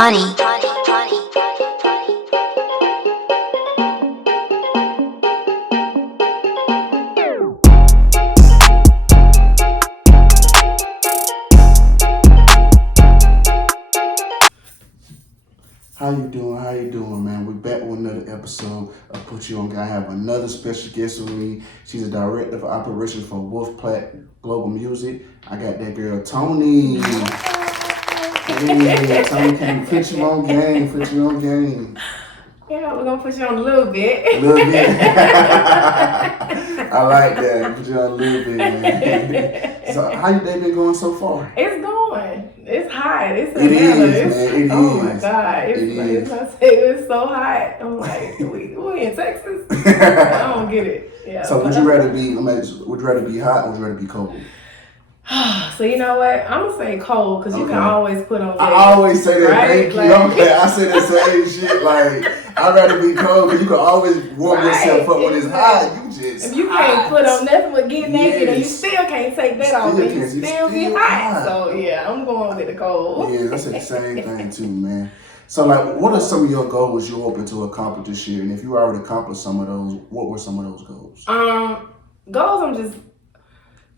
TONI. How you doing? How you doing, man? We're back with another episode of Put You On. I have another special guest with me. She's a director of operations for Wolfpack Global Music. I got that girl, TONI. Hey, TONI, can you put you on game? Put you on game. Yeah, we're gonna put you on a little bit. A little bit. I like that. Put you on a little bit, man. So, how your day been going so far? It's going. It's hot. It's It Atlanta. is, man. It oh is. my God. It's so hot. I'm like, we in Texas? I don't get it. Yeah. So would you rather be hot or would you rather be cold? So you know what? I'm gonna say cold because you can always put on. I always say that. Right? Thank you. Okay, I say the same shit. Like I'd rather be cold because you can always warm yourself up when it's hot. You just if you can't put on nothing but get naked and you still can't take that off, and you still be hot. So yeah, I'm going with the cold. Yeah, that's the same thing too, man. So like, what are some of your goals you're hoping to accomplish this year? And if you already accomplished some of those, what were some of those goals? Goals I'm just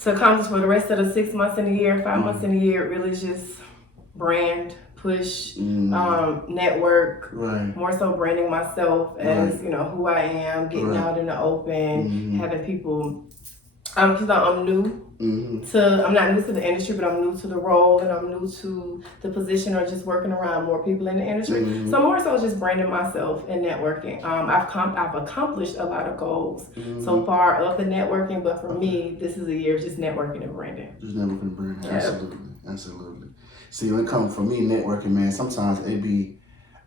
to accomplish for the rest of the 6 months in the year, 5 months in the year, really just brand, push, network, right. More so branding myself as, you know, who I am, getting out in the open, having people, because I'm new I'm not new to the industry, but I'm new to the role and I'm new to the position or just working around more people in the industry. So more so just branding myself and networking. I've accomplished a lot of goals so far of the networking, but for me, this is a year of just networking and branding. Just networking and branding, absolutely. See, when it comes for me, networking, man, sometimes it be,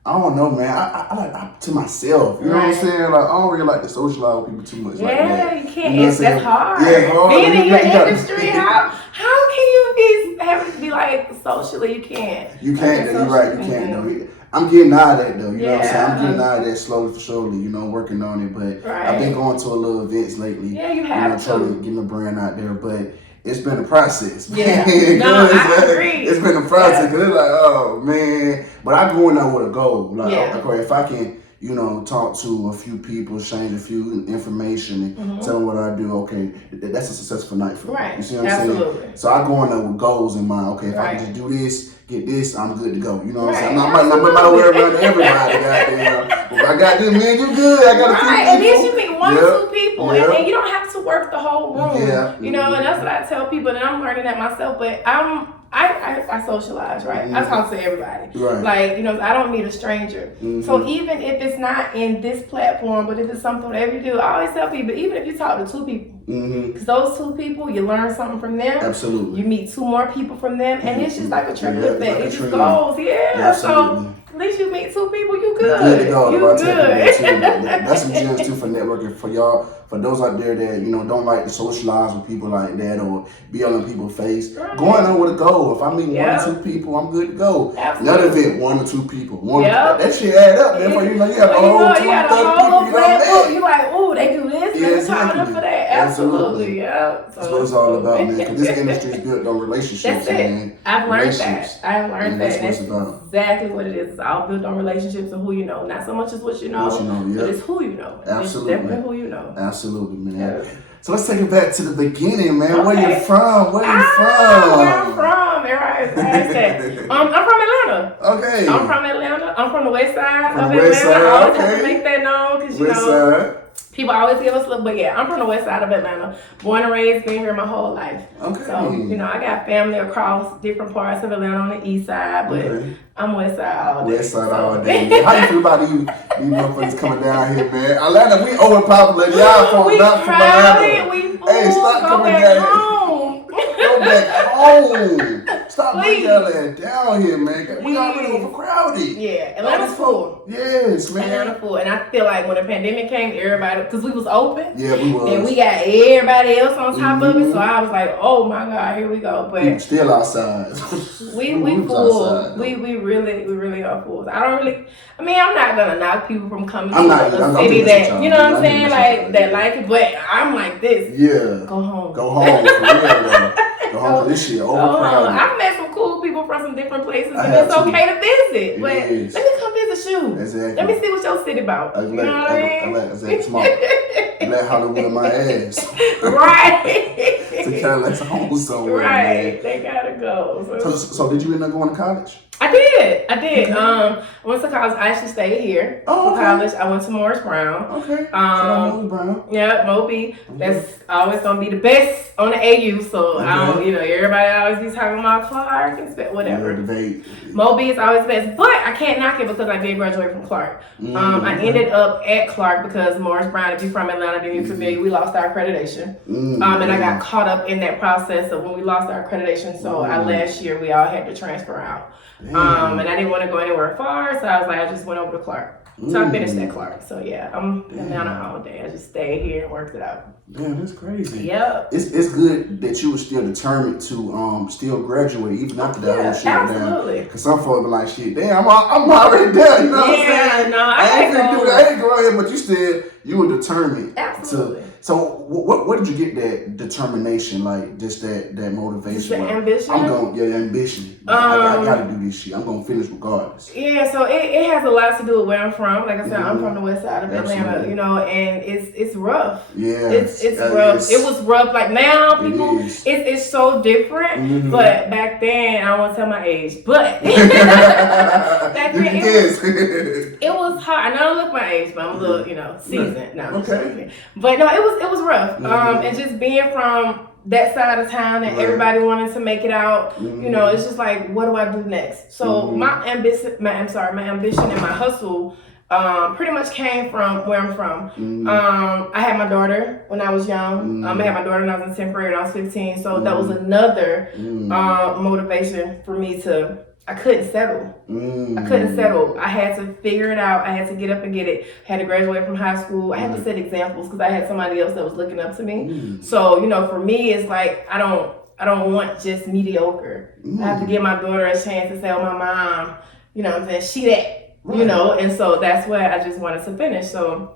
I don't know, man. I like to myself. You know what I'm saying? Like I don't really like to socialize with people too much. Yeah, like that. you can't. You know That's hard. Yeah, it's hard. Being in your industry, how can you be having to be like socially? You can't. You can't. You're right. You can't though. I'm getting out of that though. You know what I'm saying? I'm getting out of that slowly for surely. You know, working on it. But I've been going to a little events lately. Yeah, you have to. Trying to get my brand out there, but. It's been a process. Yeah. No, I agree. It's been a process because it's like, oh man. But I go in there with a goal. Like, okay, if I can, you know, talk to a few people, exchange a few information, and tell them what I do, okay, that's a successful night for me. Right. You see what I'm saying? So I go in there with goals in mind. Okay, if I can just do this, get this, I'm good to go. You know what I'm saying? I'm not worried about everybody. Goddamn. If I got this, man, you good. I got a few people. And then you meet one or two people, and then you don't have to work the whole room. You know, and that's what I tell people, and I'm learning that myself. But I socialize, right? I talk to everybody. Right. Like, you know, I don't meet a stranger. So even if it's not in this platform, but if it's something whatever you do, I always tell people, even if you talk to two people, because those two people, you learn something from them. Absolutely. You meet two more people from them, and it's just like a trickle effect. Like it just goes, Absolutely. So at least you meet two people, you good. Good to go. You good. That's some gems too for networking for y'all. For those out there that, you know, don't like to socialize with people like that or be on people's face, going on with a goal. If I meet one or two people, I'm good to go. Another event, one or two people. That shit add up. Therefore, you know, you have a whole 20, 30 people. You like, ooh, they do this, they sign up for that. Absolutely. That's what it's all about, man. Because this industry is built on relationships. That's it. Man. I've learned that. That's what it's about. Exactly what it is. It's all built on relationships and who you know. Not so much as what you know, but it's who you know. Absolutely. It's definitely who you know. Absolutely, man. Yeah. So let's take it back to the beginning, man. Where you from? Where I'm from. Everybody's asking. I'm from Atlanta. Okay. I'm from Atlanta. I'm from the west side of Atlanta. I always have to make that known because, you know, people always give us a look. But yeah, I'm from the west side of Atlanta. Born and raised, been here my whole life. Okay. So, you know, I got family across different parts of Atlanta on the east side, but I'm west side all day. West side all day. How you feel about you motherfuckers coming down here, man? Atlanta, we overpopulated. Y'all from Atlanta. Hey, stop coming down. Go back home. Stop bringing y'all down here, man. We already overcrowded. Yeah, Atlanta's full. Yes, man. Atlanta full. And I feel like when the pandemic came, everybody, because we was open. Yeah, we was. And we got everybody else on top of it. So I was like, oh my God, here we go. But we still outside. we full. Outside, we really are full. I'm not gonna knock people from coming to a city that, you know what I'm saying, like that like it, but I'm like this. Yeah. Go home. For real, though. Go home for this shit. Overcrowded. I've met some cool people from some different places, and it's okay to visit. But let me come visit you. Exactly. Let me see what your city about. You know what I mean? Exactly. Smart. Let Hollywood my ass. Right. To kind of let home somewhere. Right. Man. They gotta go. So did you end up going to college? I did. Okay. I went to college. I actually stayed here for college. I went to Morris Brown. Okay. Morris Brown. Yeah, Moby. That's always gonna be the best on the AU. So I don't, everybody always be talking about Clark and whatever. Moby is always the best, but I can't knock it because I did graduate from Clark. I ended up at Clark because Morris Brown, if you're from Atlanta, then you're familiar, we lost our accreditation. And I got caught up in that process of when we lost our accreditation. So last year we all had to transfer out. And I didn't want to go anywhere far, so I was like, I just went over to Clark. So I finished at Clark. So yeah, I'm in Atlanta all day. I just stayed here and worked it out. Damn, that's crazy. Yep. It's good that you were still determined to still graduate even after that whole shit. Absolutely. Because some folks be like, shit, damn, I'm already there. You know what I'm saying? No, I ain't gonna do that. I ain't going here, but you were determined. Absolutely. So what did you get that determination, like just that motivation? Just the ambition? I'm going, ambition. I gotta do this shit. I'm gonna finish regardless. Yeah, so it has a lot to do with where I'm from. Like I said, I'm from the west side of Atlanta, and it's rough. Yeah. It's rough. It was rough. Like now people it's so different. But back then, I don't want to tell my age, but back then it was hard. I know I look my age, but I'm a little, seasoned now. Okay. But no, it was rough. And just being from that side of town and everybody wanting to make it out, it's just like, what do I do next? So my ambition and my hustle pretty much came from where I'm from. I had my daughter when I was young. I had my daughter when I was in 10th grade and I was 15. So that was another motivation for me I couldn't settle. I had to figure it out. I had to get up and get it. I had to graduate from high school. I had to set examples because I had somebody else that was looking up to me. So, for me, it's like, I don't want just mediocre. I have to give my daughter a chance to say, oh, my mom, she that, and so that's where I just wanted to finish. So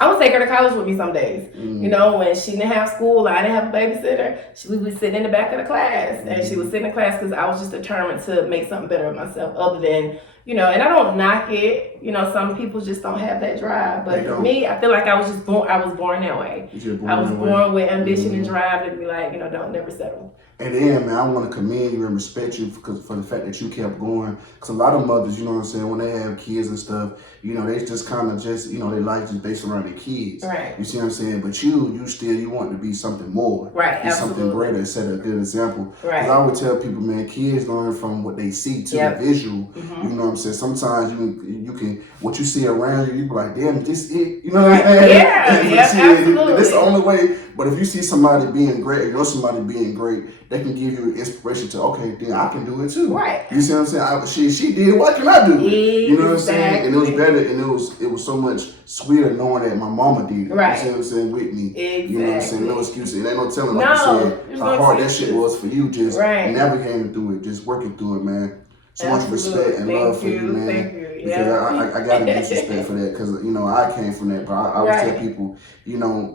I would take her to college with me some days. When she didn't have school, I didn't have a babysitter, she would be sitting in the back of the class. And she would sit in class because I was just determined to make something better of myself other than, and I don't knock it. Some people just don't have that drive. But for me, I feel like I was born that way. I was born with ambition and drive to be like, don't never settle. And then, man, I want to commend you and respect you for the fact that you kept going. Because a lot of mothers, when they have kids and stuff, they just kind of their life is based around their kids. Right. You see what I'm saying? But you want to be something more. Right, absolutely. Something greater and set a good example. Right. Because I would tell people, man, kids learn from what they see to the visual. You know what I'm saying? Sometimes you can, what you see around you be like, damn, this it? You know what I'm saying? Yeah, absolutely. That's the only way. But if you see somebody being great, somebody being great, they can give you inspiration to, okay, then I can do it too. Right. You see what I'm saying? She did, what can I do? You know what I'm saying? And it was better, and it was so much sweeter knowing that my mama did it. Right. You see what I'm saying? With me. Exactly. You know what I'm saying? No excuses. It ain't no telling, like you said, how hard that shit was for you, just navigating through it, just working through it, man. So much respect and love for you, man. Thank you. Because I got to give respect for that, because I came from that. But I always tell people,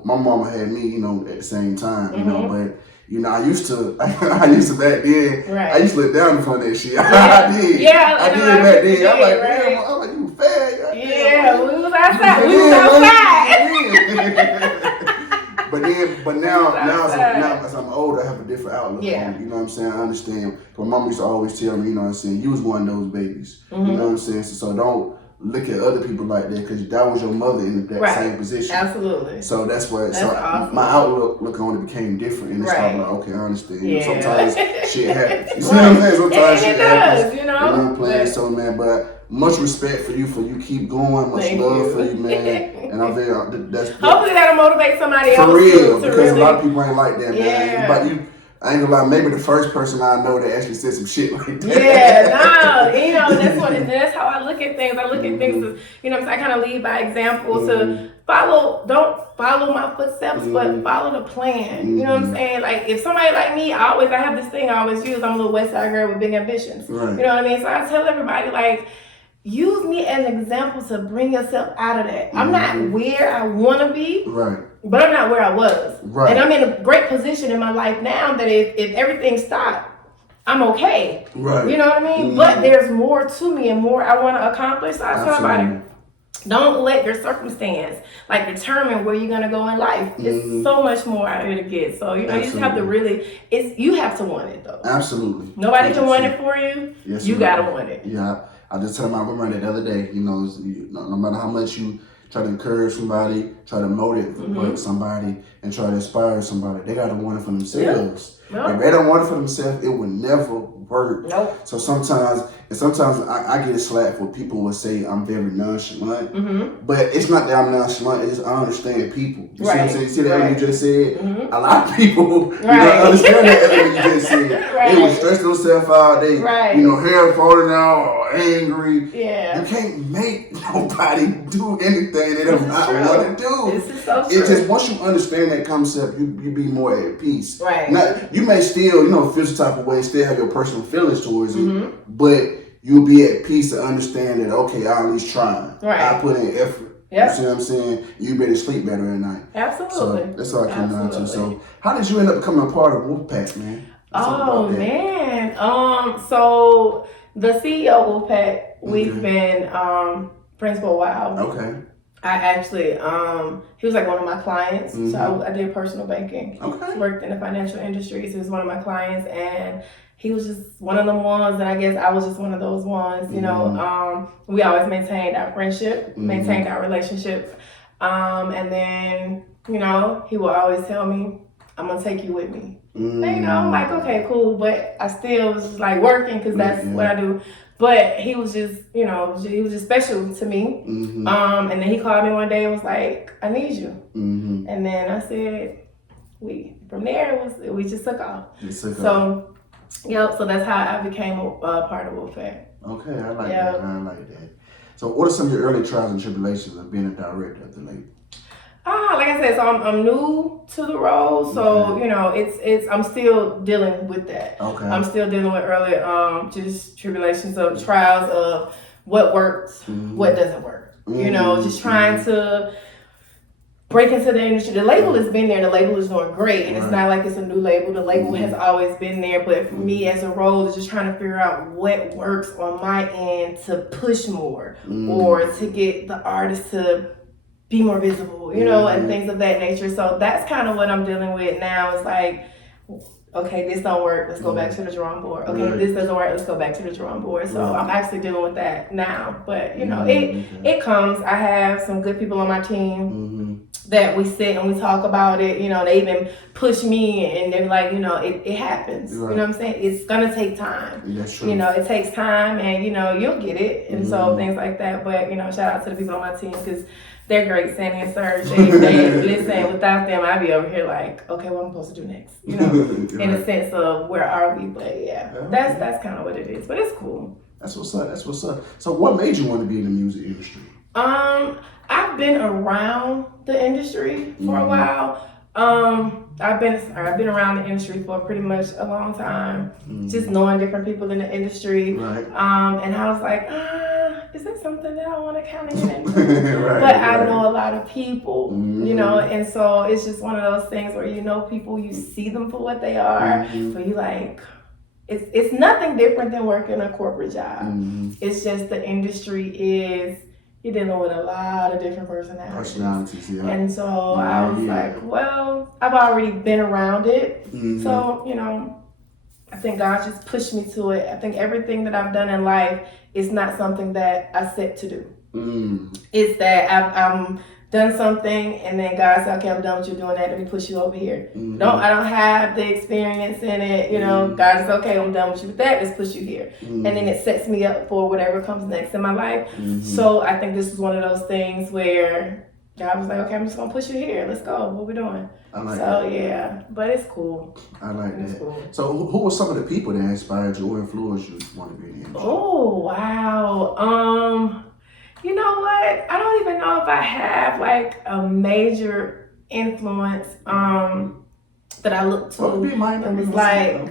my mama had me, at the same time, but I used to back then. Right. I used to look down upon that shit. I did. Yeah, I did back then. I'm like, damn, I'm like, you fat. Yeah, we was outside. We was outside. But now as I'm older, I have a different outlook on it. You know what I'm saying? I understand. But Mama used to always tell me, you was one of those babies. You know what I'm saying? So don't look at other people like that, because that was your mother in that same position. Absolutely. So that's why awesome. My outlook on it became different, and it's like, okay, I understand. Yeah. Sometimes shit happens. You see what I'm saying? Sometimes shit happens. You know. I'm playing, so man, but much respect for you keep going. Much love for you, man. And I'm very hopefully that'll motivate somebody else. For real, because a lot of people ain't like that, man. But I ain't gonna lie, maybe the first person I know that actually said some shit like that. Yeah, that's how I look at things. I look at things as, I kind of lead by example to don't follow my footsteps, but follow the plan. You know what I'm saying? Like, if somebody like me, I have this thing I always use. I'm a little West Side girl with big ambitions. Right. You know what I mean? So I tell everybody, like, use me as an example to bring yourself out of that. I'm not where I want to be. Right. but I'm not where I was. Right. And I'm in a great position in my life now that if everything stopped, I'm okay. Right. You know what I mean? But there's more to me and more I want to accomplish. So I tell everybody, don't let your circumstance determine where you're gonna go in life. It's so much more out here to get. So you just have to really. You have to want it though. Absolutely. Nobody can want it for you. Yes, you gotta want it. Yeah, I just tell my woman the other day. No matter how much you try to encourage somebody, try to motivate somebody, and try to inspire somebody, they gotta want it for themselves. If they don't want it for themselves, it will never work. Nope. So sometimes I get slack for people will say I'm very nonchalant, but it's not that I'm nonchalant. It's I understand people. You see what I'm saying? You see that element you just said? A lot of people don't understand that element you just said. They would stress themselves out. They hair falling out or angry. Yeah. You can't make nobody do anything they don't want to do. This is so true. It's just once you understand that concept, you be more at peace. Right. Now, you may still, feel some type of way, still have your personal feelings towards it, but you'll be at peace to understand that, okay, I at least trying. Right. I put in effort. Yep. You see what I'm saying? You better sleep better at night. Absolutely. So that's all I came down to. So how did you end up becoming a part of Wolfpack, man? Oh, man. So the CEO of Wolfpack, we've been friends for a while. Okay. I actually, he was one of my clients. So I did personal banking. Okay. Worked in the financial industry. So he was one of my clients, and he was just one of them ones, and I guess I was just one of those ones. You know, we always maintained our friendship, maintained our relationship, and then he would always tell me, "I'm gonna take you with me." And, I'm like, okay, cool, but I still was just working because that's what I do. But he was just, he was just special to me. And then he called me one day and was like, "I need you." And then I said, from there, we just took off. So that's how I became a part of Wolfpack. Okay, I like that. I like that. So what are some of your early trials and tribulations of being a director of the label? Like I said, so I'm new to the role, so it's I'm still dealing with that. Okay. I'm still dealing with early just tribulations of trials of what works, what doesn't work. Just trying to break into the industry. The label has been there. The label is doing great, and it's not like it's a new label. The label has always been there, but for me as a role, is just trying to figure out what works on my end to push more or to get the artist to be more visible, and things of that nature. So that's kind of what I'm dealing with now. It's okay, this don't work. Let's go back to the drawing board. Okay, this doesn't work. Let's go back to the drawing board. So I'm actually dealing with that now. But it comes. I have some good people on my team that we sit and we talk about it. They even push me, and they're like, it happens. You know what I'm saying? It's gonna take time. That's true. It takes time, and you'll get it, and so things like that. But shout out to the people on my team because they're great, Sandy and Serge. They listen, without them, I'd be over here okay, what am I supposed to do next? In a sense of where are we? But that's kind of what it is. But it's cool. That's what's up. That's what's up. So what made you want to be in the music industry? I've been around the industry for a while. I've been around the industry for pretty much a long time, just knowing different people in the industry. Right. And I was like, is that something that I want to kind of get into? I know a lot of people, and so it's just one of those things where people, you see them for what they are, but you it's nothing different than working a corporate job. It's just the industry is, you're dealing with a lot of different personalities. And so I was like, well, I've already been around it. So, I think God just pushed me to it. I think everything that I've done in life is not something that I set to do. It's that I've done something and then God said, okay, I'm done with you doing that. Let me push you over here. I don't have the experience in it. God says, okay, I'm done with you with that. Let's push you here. And then it sets me up for whatever comes next in my life. So I think this is one of those things where God was like, okay, I'm just going to push you here. Let's go. What we doing? I like that. But it's cool. I like that. Cool. So who were some of the people that inspired you or influenced you to want to be in the industry? Oh, wow. You know what? I don't even know if I have a major influence that I look to. Well, be minor. It was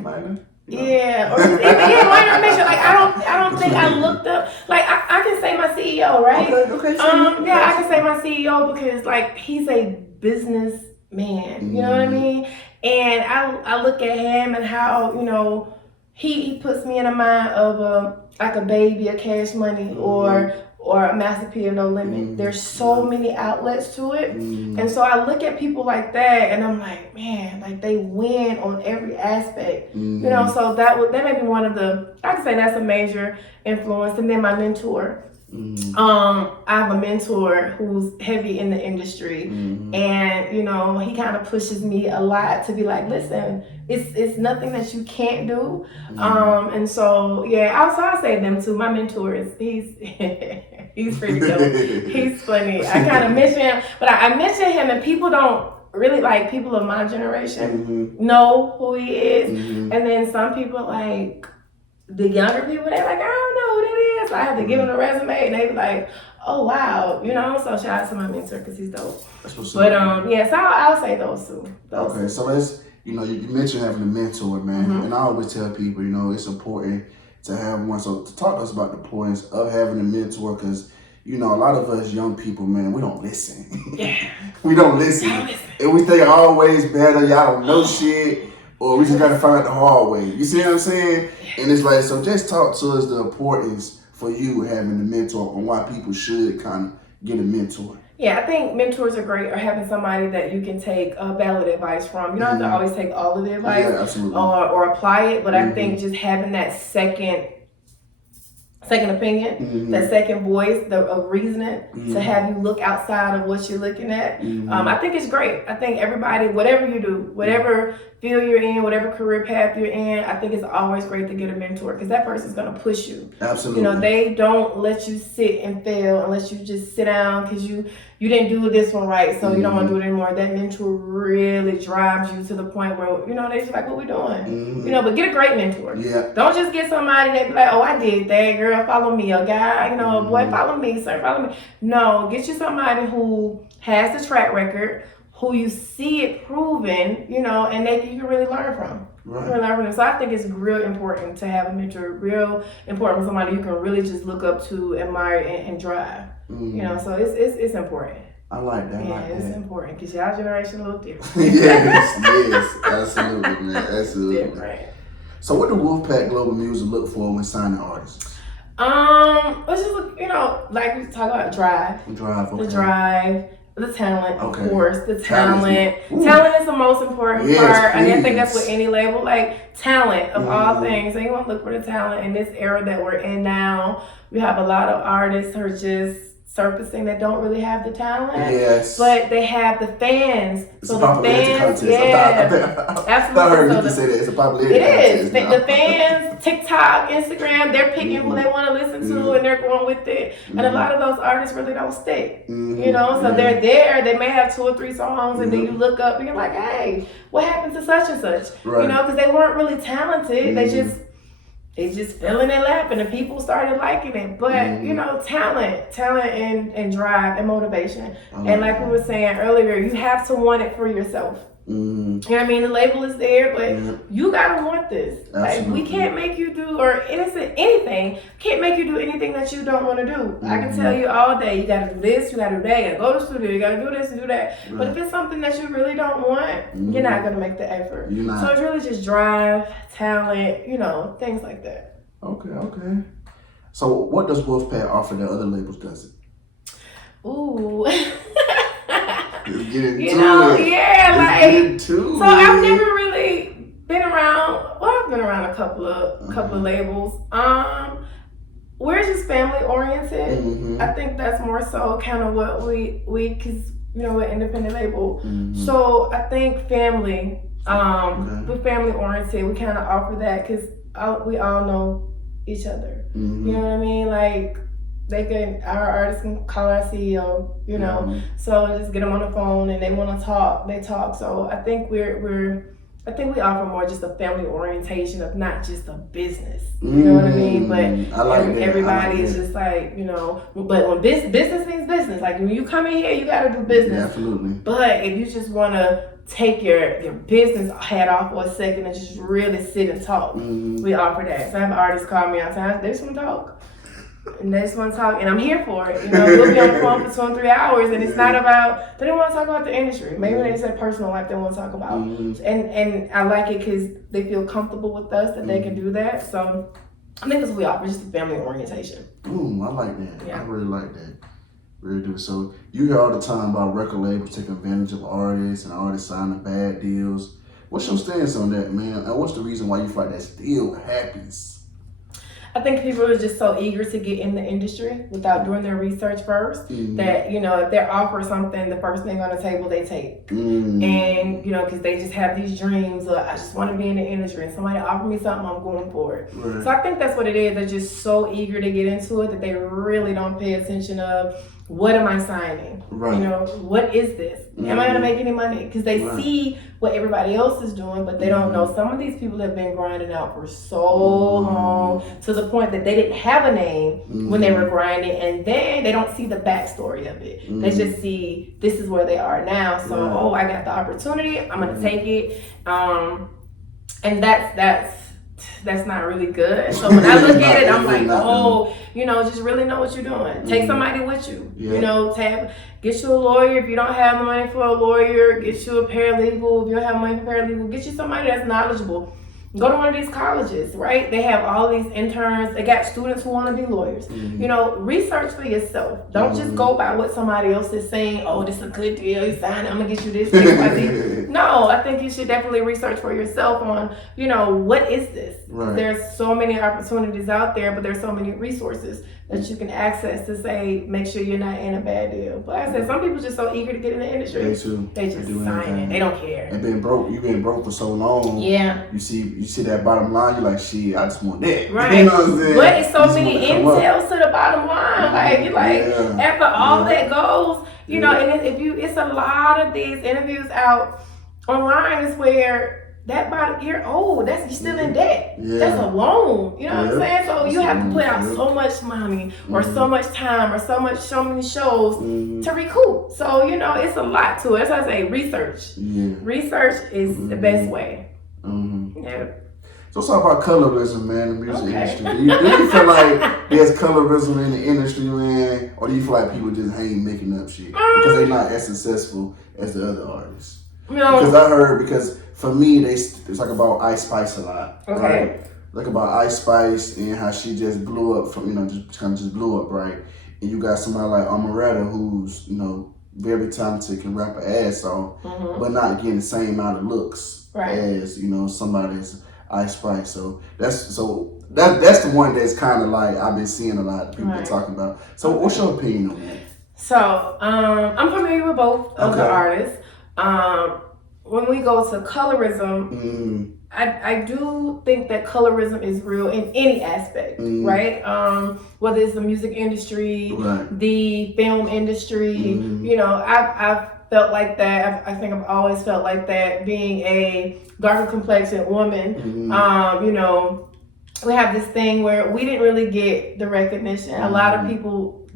minor. Yeah, or even minor information. I don't think I looked up. I can say my CEO, right? Okay. I can say my CEO because he's a businessman. You know what I mean? And I look at him and how, you know, he puts me in a mind of like a baby, a Cash Money, or a Master P or No Limit. There's so many outlets to it. And so I look at people like that and I'm like, man, like they win on every aspect. You know, so that may be one of the, I can say that's a major influence. And then my mentor. I have a mentor who's heavy in the industry, and you know, he kind of pushes me a lot to be like, listen, it's nothing that you can't do. And so yeah, I'll say them too. My mentor is he's pretty dope. He's funny. I kind of mention him, but I mention him, and people don't really, like, people of my generation know who he is, and then some people, like the younger people, they're like, I don't know who that is. So I have to give them a resume, and they be like, oh wow, you know. So shout out to my mentor because he's dope. But yeah, so I'll say those two. Okay, so let's, you know, you mentioned having a mentor, man, and I always tell people, you know, it's important to have one. So to talk to us about the importance of having a mentor, because you know, a lot of us young people, man, we don't listen. Yeah, we don't listen, and we think always better. Y'all don't know shit. Or we just gotta find out the hard way. You see what I'm saying? And it's like, so just talk to us the importance for you having a mentor and why people should kind of get a mentor. Yeah, I think mentors are great, or having somebody that you can take valid advice from. You don't have to always take all of the advice or apply it, but I think just having that second opinion, that second voice, of reasoning, to have you look outside of what you're looking at. I think it's great. I think everybody, whatever you do, whatever field you're in, whatever career path you're in, I think it's always great to get a mentor, because that person's going to push you. Absolutely. You know, they don't let you sit and fail unless you just sit down because you didn't do this one right, so you don't want to do it anymore. That mentor really drives you to the point where, you know, they're just like, what we doing? You know, but get a great mentor. Yeah. Don't just get somebody that be like, oh, I did that, girl, follow me. A guy, you know, a boy, follow me, sir, follow me. No, get you somebody who has the track record, who you see it proven, you know, and you can really learn from. Right. You can learn from them. So I think it's real important to have a mentor, real important for somebody you can really just look up to, admire, and drive. You know, so it's important. I like that. Yeah, it's important because y'all generation a little different. yes, absolutely, man, absolutely. Different. So what do Wolfpack Global Music look for when signing artists? Let's just look, you know, like we talk about drive. Okay. The drive, the talent, of course, the talent. Ooh. Talent is the most important part. Please. I think that's what any label, like talent of all things. So you want to look for the talent in this era that we're in now. We have a lot of artists who are just surfacing that don't really have the talent, but they have the fans. It's a popularity contest. Absolutely. I heard you say that. It's a popularity contest. It is. The fans, TikTok, Instagram, they're picking who they want to listen to, and they're going with it. And a lot of those artists really don't stick. You know, so they're there. They may have 2 or 3 songs, and then you look up and you're like, hey, what happened to such and such? Right. You know, because they weren't really talented. They just fell in their lap, and the people started liking it. But you know, talent and drive and motivation. And like we were saying earlier, you have to want it for yourself. You know what I mean? The label is there, but you gotta want this. Like, we can't make you do, or anything, can't make you do anything that you don't want to do. I can tell you all day, you gotta do this, you gotta do that, you gotta go to the studio, you gotta do this and do that. But if it's something that you really don't want, you're not gonna make the effort. So it's really just drive, talent, you know, things like that. Okay. So what does Wolfpack offer that other labels doesn't? Ooh. Get into you know, it. yeah, like, get into so I've never really been around. Well, I've been around a couple of labels. We're just family oriented. I think that's more so kind of what we cause you know, we're an independent label. So I think family. We're family oriented. We kind of offer that because we all know each other. You know what I mean? Like, our artists can call our CEO, you know, so just get them on the phone and they want to talk, they talk. So I think we offer more just a family orientation of not just a business, you know what I mean? But everybody is just like, you know, but when business means business. Like, when you come in here, you got to do business. Yeah, absolutely. But if you just want to take your business hat off for a second and just really sit and talk, we offer that. So I have artists call me all the time, they just want to talk. And they just want to talk, and I'm here for it. You know, we'll be on the phone for 2 and 3 hours, and it's not about, they don't want to talk about the industry. Maybe they said personal life they want to talk about. And I like it because they feel comfortable with us that they can do that. So I think that's what we offer, just a family orientation. I like that. Yeah. I really like that. Really do. So you hear all the time about record labels taking advantage of artists and artists signing bad deals. What's your stance on that, man? And what's the reason why you feel like that still happens? I think people are just so eager to get in the industry without doing their research first that, you know, if they're offered something, the first thing on the table they take. And, you know, because they just have these dreams of, I just want to be in the industry and somebody offer me something, I'm going for it. Right. So I think that's what it is. They're just so eager to get into it that they really don't pay attention of, what am I signing? Right. You know, what is this? Am I going to make any money? Because they see what everybody else is doing, but they don't know some of these people have been grinding out for so long to the point that they didn't have a name when they were grinding, and then they don't see the backstory of it. They just see this is where they are now. So, I got the opportunity. I'm going to take it. And that's not really good. So when I look at it, I'm like, you know, just really know what you're doing. Take somebody with you. Yeah. You know, get you a lawyer if you don't have the money for a lawyer. Get you a paralegal if you don't have money for a paralegal. Get you somebody that's knowledgeable. Go to one of these colleges, right? They have all these interns. They got students who want to be lawyers. You know, research for yourself. Don't just go by what somebody else is saying. Oh, this is a good deal. You sign it. I'm going to get you this. No, I think you should definitely research for yourself on, you know, what is this? Right. There's so many opportunities out there, but there's so many resources that you can access to say, make sure you're not in a bad deal. But like I said, some people just so eager to get in the industry. They just sign it. They don't care. And you've been broke for so long. Yeah. You see that bottom line, you're like, shit, I just want that. Right. You know what I'm saying? But it's so many intels to the bottom line. Like, you're like, after all that goes, you know, and it's a lot of these interviews out online is where that bottom, you're still in debt. That's a loan. You know what I'm saying? So you have to put out so much money or so much time or so many shows to recoup. So, you know, it's a lot to it. That's why I say research. Research is the best way. Yeah. So let's talk about colorism, man, in the music industry. Do you feel like there's colorism in the industry, man? Or do you feel like people just ain't making up shit because they're not as successful as the other artists? No. Because for me, they talk about Ice Spice a lot. Right? Like about Ice Spice and how she just blew up from, you know, just blew up, right? And you got somebody like Amaretta who's, you know, very talented, can rap her ass off, but not getting the same amount of looks as, you know, somebody's Ice Spice. So that's the one that's kind of like I've been seeing a lot of people talking about. So what's your opinion on that? So I'm familiar with both of the artists. When we go to colorism, I do think that colorism is real in any aspect, right? Whether it's the music industry, the film industry, you know, I've felt like that. I think I've always felt like that. Being a darker complexion woman, you know, we have this thing where we didn't really get the recognition. A lot of people,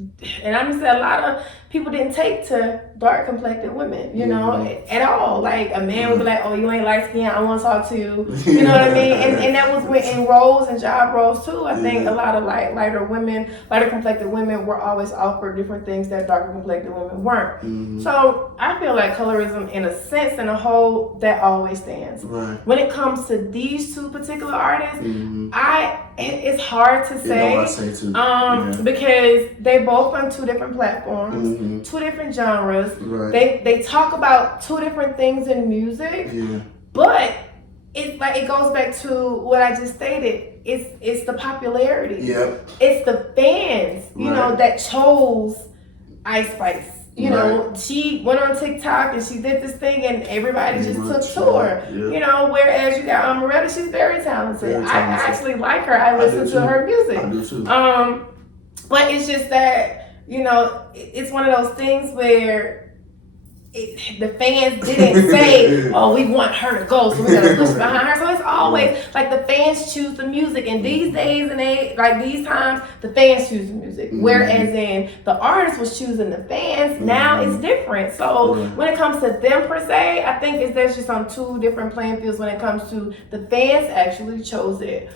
and I'm gonna say a lot of people didn't take to dark complected women, you know, at all. Like a man would be like, oh, you ain't light skinned, I want to talk to you. You know what I mean? And that was in roles and job roles too. I think a lot of lighter complected women were always offered different things that darker complected women weren't. So I feel like colorism, in a sense, in a whole, that always stands. When it comes to these two particular artists, it's hard to say, because they both on two different platforms, two different genres. They talk about two different things in music, but it's like it goes back to what I just stated. It's the popularity. It's the fans, you know, that chose Ice Spice. You know, she went on TikTok and she did this thing and everybody just took to her. You know, whereas you got Amaretta, she's very talented. I actually like her. I listen to her music. I do too. But it's just that, you know, it's one of those things where the fans didn't say, oh, we want her to go, so we're going to push behind her. So it's always like the fans choose the music. And these days and these times, the fans choose the music. Whereas in the artist was choosing the fans, now it's different. So when it comes to them per se, I think that's just on two different playing fields when it comes to the fans actually chose it.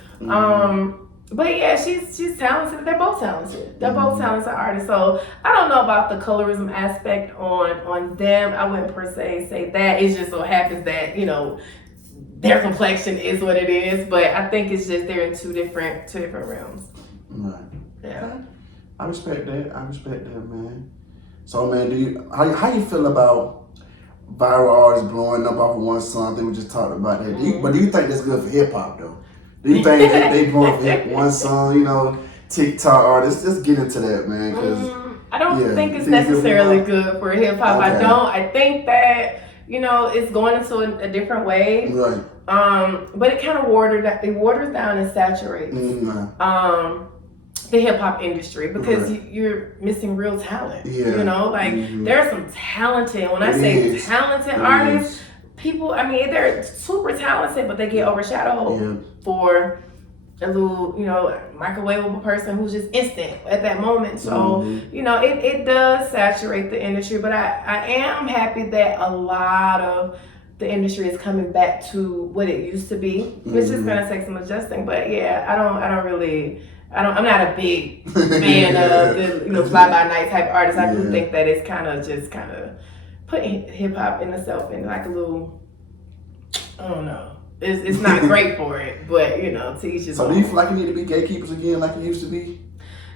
But yeah, she's talented. They're both talented. They're both talented artists. So I don't know about the colorism aspect on them. I wouldn't per se say that. It just so happens that, you know, their complexion is what it is. But I think it's just they're in two different realms. Right. Yeah. I respect that, man. So, man, how you feel about viral artists blowing up off of one song? I think we just talked about that. But do you think that's good for hip hop though? Do you think they blowing up for one song? You know, TikTok artists. Let's get into that, man. I don't think it's necessarily good for hip hop. Okay. I think that, you know, it's going into a different way. Right. But it kind of waters down and saturates the hip hop industry because you're missing real talent. Yeah. You know, like there are some talented. When I say talented artists, people. I mean, they're super talented, but they get overshadowed for a little, you know, microwavable person who's just instant at that moment. So, you know, it does saturate the industry, but I am happy that a lot of the industry is coming back to what it used to be. It's just gonna take some adjusting, but yeah, I'm not a big fan of the, you know, fly by night type artists. I do think that it's kind of putting hip hop in itself in like a little, I don't know. It's not great for it, but you know, to each his own. So do you feel like you need to be gatekeepers again like you used to be?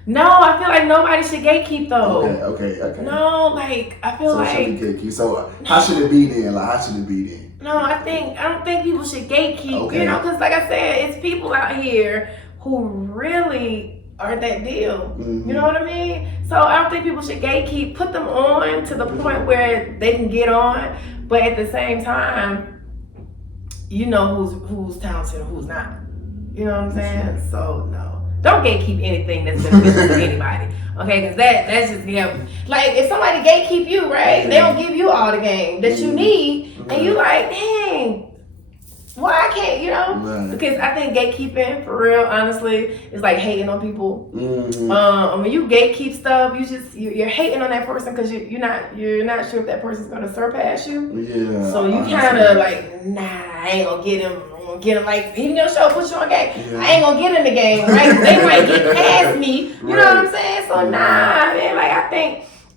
No, I feel like nobody should gatekeep though. Okay. No, like I feel like. So how should it be then? Like how should it be then? No, I don't think people should gatekeep. Okay. You know, because like I said, it's people out here who really are that deal. You know what I mean? So I don't think people should gatekeep. Put them on to the point where they can get on, but at the same time, you know who's talented and who's not. You know what I'm saying? So no. Don't gatekeep anything that's beneficial to anybody, okay? Because that's just like if somebody gatekeep you, right? They don't give you all the game that you need, and you like, dang, why I can't, you know? Because I think gatekeeping, for real, honestly, is like hating on people. When you gatekeep stuff, you're hating on that person because you're not sure if that person's gonna surpass you. Yeah. So you kind of like, nah, I ain't gonna get him. Get him like hitting your show, put you on game. I ain't gonna get in the game, right? They might get past me. You know what I'm saying? So nah, man. Like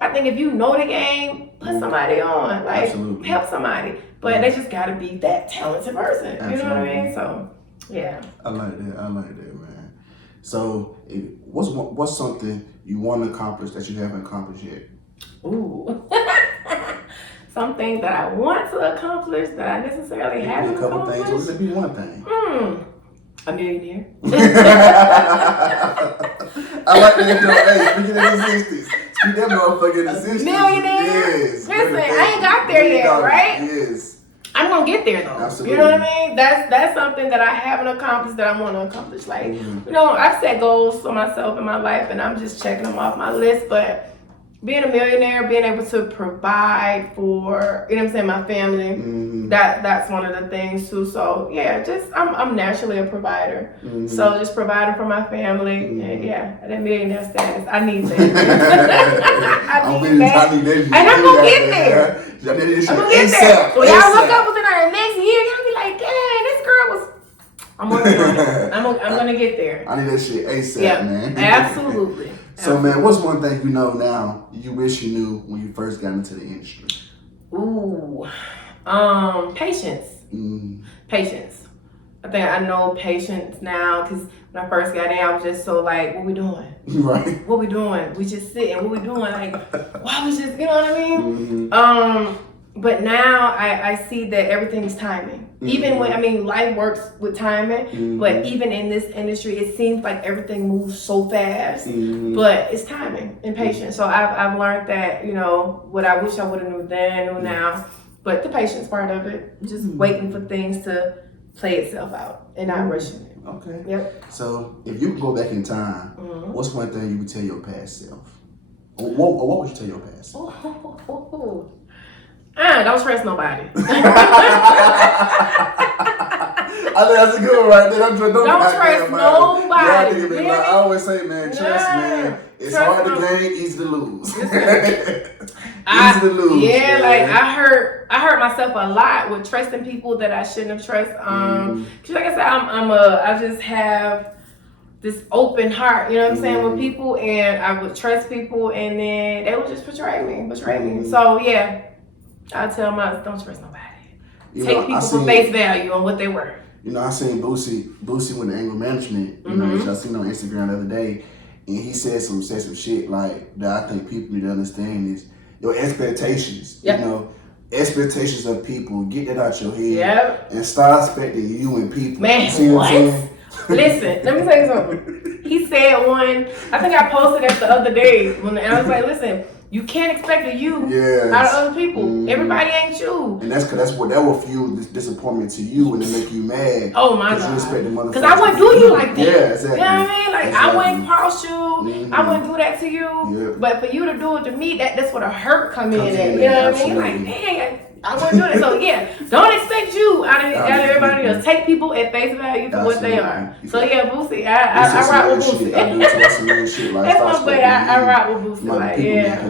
I think if you know the game, put somebody on, like help somebody. But they just gotta be that talented person. You know what I mean? So yeah. I like that, man. So what's something you want to accomplish that you haven't accomplished yet? Ooh. Something that I want to accomplish that I necessarily haven't accomplished. Things. What would be one thing? A millionaire. I like that. Hey, speaking of the 60s. Speak that motherfucker in the 60s. Millionaire? Yes. Listen, I ain't got there yet, right? Yes. I'm gonna get there though. Absolutely. You know what I mean? That's something that I haven't accomplished that I want to accomplish. Like, you know, I've set goals for myself in my life and I'm just checking them off my list, but being a millionaire, being able to provide for, you know what I'm saying, my family, that's one of the things too. So yeah, just I'm naturally a provider. So just providing for my family, and yeah, that millionaire status, I need that. I need that. And I'm gonna get there. I'm gonna get there. So y'all look up within the next year, y'all be like, dang, this girl was. I'm gonna get there. I need that shit ASAP, man. Absolutely. So, man, what's one thing you know now you wish you knew when you first got into the industry? Ooh, patience. Patience. I think I know patience now because when I first got in, I was just so like, what we doing? Right. What we doing? We just sitting. What we doing? Like, why was just, you know what I mean? But now I see that everything's timing. Even when, I mean, life works with timing, but even in this industry, it seems like everything moves so fast, but it's timing and patience. So I've learned that, you know, what I wish I would have knew then, knew now, but the patience part of it, just waiting for things to play itself out and not rushing it. Okay. Yep. So if you could go back in time, what's one thing you would tell your past self? Or what would you tell your past self? Don't trust nobody. I think that's a good one right there. Don't trust nobody. I always say, man, trust, man. It's hard to gain, easy to lose. Easy to lose. Yeah, man. like I hurt myself a lot with trusting people that I shouldn't have trusted. Cause like I said, I just have this open heart, you know what I'm saying, with people, and I would trust people, and then they would just betray me. So yeah, I tell my don't trust nobody. Take people for face value on what they were. You know, I seen Boosie with the anger management, you know, which I seen on Instagram the other day, and he said some shit like that I think people need to understand is your expectations. You know, expectations of people, get that out your head and start expecting you and people. Man, see what I'm saying? Listen, let me tell you something. He said one, I think I posted it the other day, and I was like, listen, you can't expect a you out of other people. Everybody ain't you. And that's what that will fuel this disappointment to you and it make you mad. Oh my God. You expect the motherfucker. Because I wouldn't do you like that. Yeah, exactly. You know what I mean? Like I wouldn't cross you. I wouldn't do that to you. But for you to do it to me, that's what a hurt come in at. You know what I mean? Like, dang, I wouldn't do that. So yeah, don't expect you out of everybody else. Take people at face value for what they are. So yeah, Boosie, I rock with Boosie. That's my way. I rock with Boosie. Like,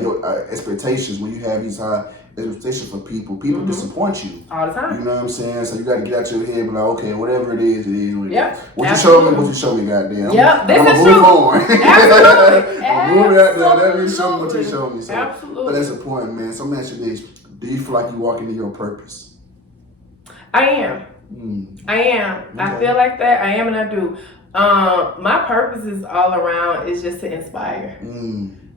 your expectations when you have these high expectations for people disappoint you all the time. You know what I'm saying? So you got to get out your head and be like, okay, whatever it is, it is what it is. What you show me, goddamn. Yep, this is true. Absolutely. Move out there. Let me show me what you show me. So, absolutely. But that's the point, man. So let me ask you this. Do you feel like you're walking in your purpose? I am. I am. Okay. I feel like that. I am and I do. My purpose is all around is just to inspire.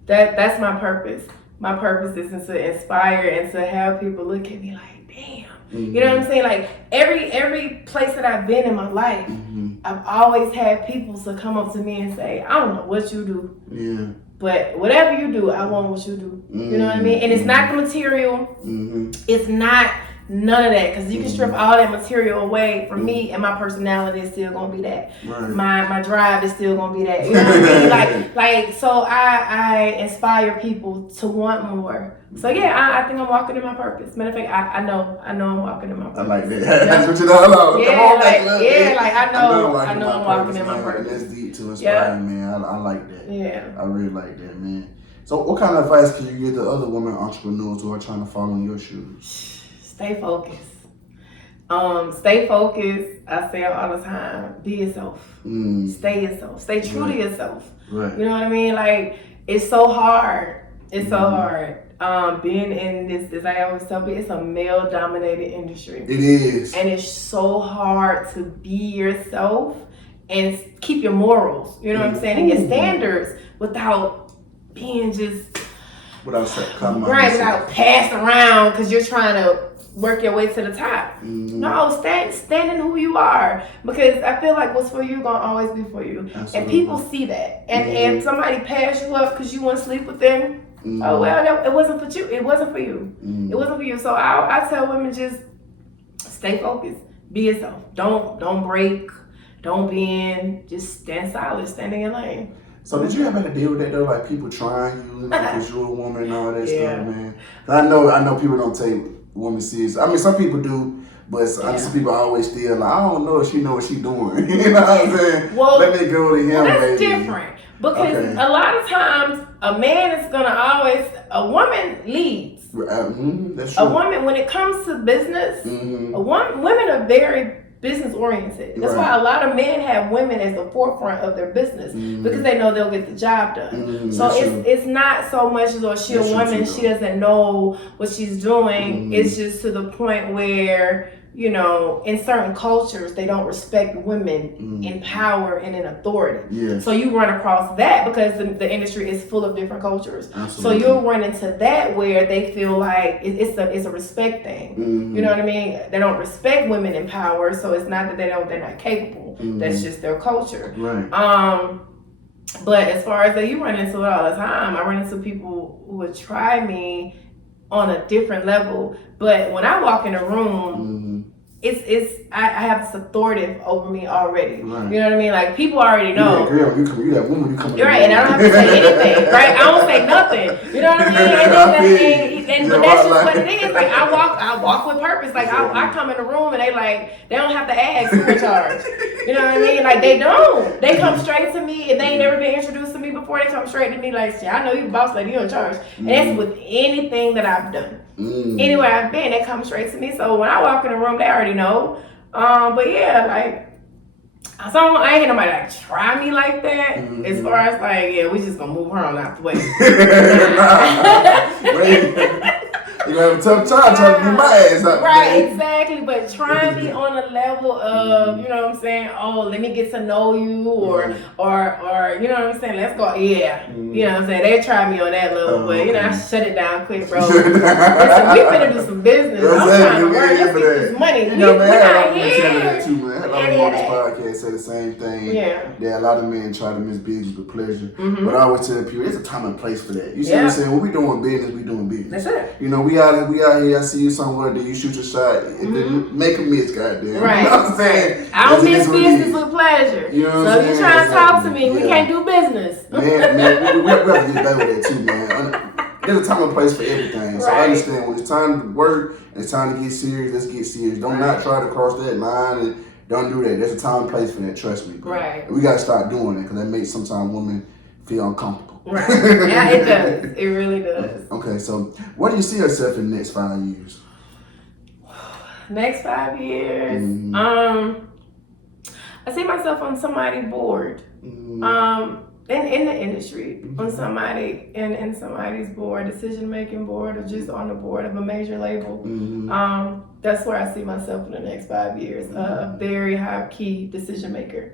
That's my purpose. My purpose is to inspire and to have people look at me like, damn. You know what I'm saying? Like every place that I've been in my life, I've always had people to come up to me and say, I don't know what you do. Yeah. But whatever you do, I want what you do. You know what I mean? And it's not the material. It's not none of that. Because you can strip all that material away from me, and my personality is still going to be that. Right. My drive is still going to be that. You know what I mean? Like so I inspire people to want more. So yeah, I think I'm walking in my purpose. Matter of fact, I know I'm walking in my purpose. I like that. That's what you know about. I know I'm walking in my purpose. And that's deep to inspire, man. I like that. Yeah. I really like that, man. So what kind of advice can you give to other women entrepreneurs who are trying to follow in your shoes? Stay focused. Stay focused. I say it all the time. Be yourself. Stay yourself. Stay true to yourself. Right. You know what I mean? Like it's so hard. It's so hard. Being in this, I always tell people, it's a male-dominated industry. It is. And it's so hard to be yourself and keep your morals, you know what I'm saying, and your standards without being just... Without passing around because you're trying to work your way to the top. No, stand in who you are, because I feel like what's for you gonna always be for you. Absolutely. And people see that. And if somebody pass you up because you want to sleep with them, oh well, it wasn't for you. It wasn't for you. It wasn't for you. So I tell women, just stay focused. Be yourself. Don't break. Don't bend. Just stand solid. Stand in your lane. So did you ever have to deal with that though? Like people trying you because you're a woman and all that stuff, man. I know people don't take women serious. I mean, some people do, but some people always still like, I don't know if she know what she doing. You know what I'm saying? Well, let me go to him. Well, that's different. Because a lot of times a man is gonna a woman leads. That's true. A woman, when it comes to business, women are very business oriented. That's why a lot of men have women as the forefront of their business because they know they'll get the job done. So it's not so much as though she's a woman, she doesn't know what she's doing. It's just to the point where, you know, in certain cultures, they don't respect women in power and in authority. Yeah. So you run across that because the industry is full of different cultures. Absolutely. So you'll run into that where they feel like it's a respect thing. You know what I mean? They don't respect women in power, so it's not that they're not capable. That's just their culture. Right. But as far as that, you run into it all the time. I run into people who would try me on a different level, but when I walk in a room, I have this authoritative over me already. Right. You know what I mean? Like people already know. You that woman, you come. You're right, and I don't have to say anything, right? I don't say nothing. You know what I mean? But that's just what it is. Like I walk with purpose. Like I come in the room and they don't have to ask who in charge. You know what I mean? Like they don't. They come straight to me, and they ain't never been introduced to me before. They come straight to me like, I know you the boss lady, you in charge. And that's with anything that I've done. Anywhere I've been, they come straight to me. So when I walk in the room, they already know. But yeah, like So I ain't had nobody like try me like that. As far as like, yeah, we just gonna move her on out the way. You gonna have a tough time trying to get my ass up. Right, exactly. But try me on a level of, you know what I'm saying? Oh, let me get to know you, or you know what I'm saying? Let's go. Yeah, you know what I'm saying? They try me on that level, but you know I shut it down quick, bro. Listen, we finna do some business. I'm trying to work. Let's get this money. You know, man, I that too, man. A lot of men on this podcast say the same thing. Yeah, a lot of men try to mix business with pleasure, but I always tell people there's a time and place for that. You see what I'm saying? When we doing business, we doing business. That's it. You know, we out here. I see you somewhere, then you shoot your shot. Make a miss, goddamn. Right. You know what I'm saying? I don't miss business with pleasure. You know what I'm saying? So you trying to talk to me? We can't do business. Man, we have to get better with that too, man. There's a time and place for everything. So I understand when it's time to work and it's time to get serious, let's get serious. Don't not try to cross that line and don't do that. There's a time and place for that, trust me. Bro. Right. And we got to start doing it because that makes sometimes women feel uncomfortable. Right. Yeah, it does. It really does. Okay, so where do you see yourself in the next 5 years? Next 5 years? I see myself on somebody's board. In the industry, on somebody in somebody's board, decision making board, or just on the board of a major label. That's where I see myself in the next 5 years. A very high key decision maker.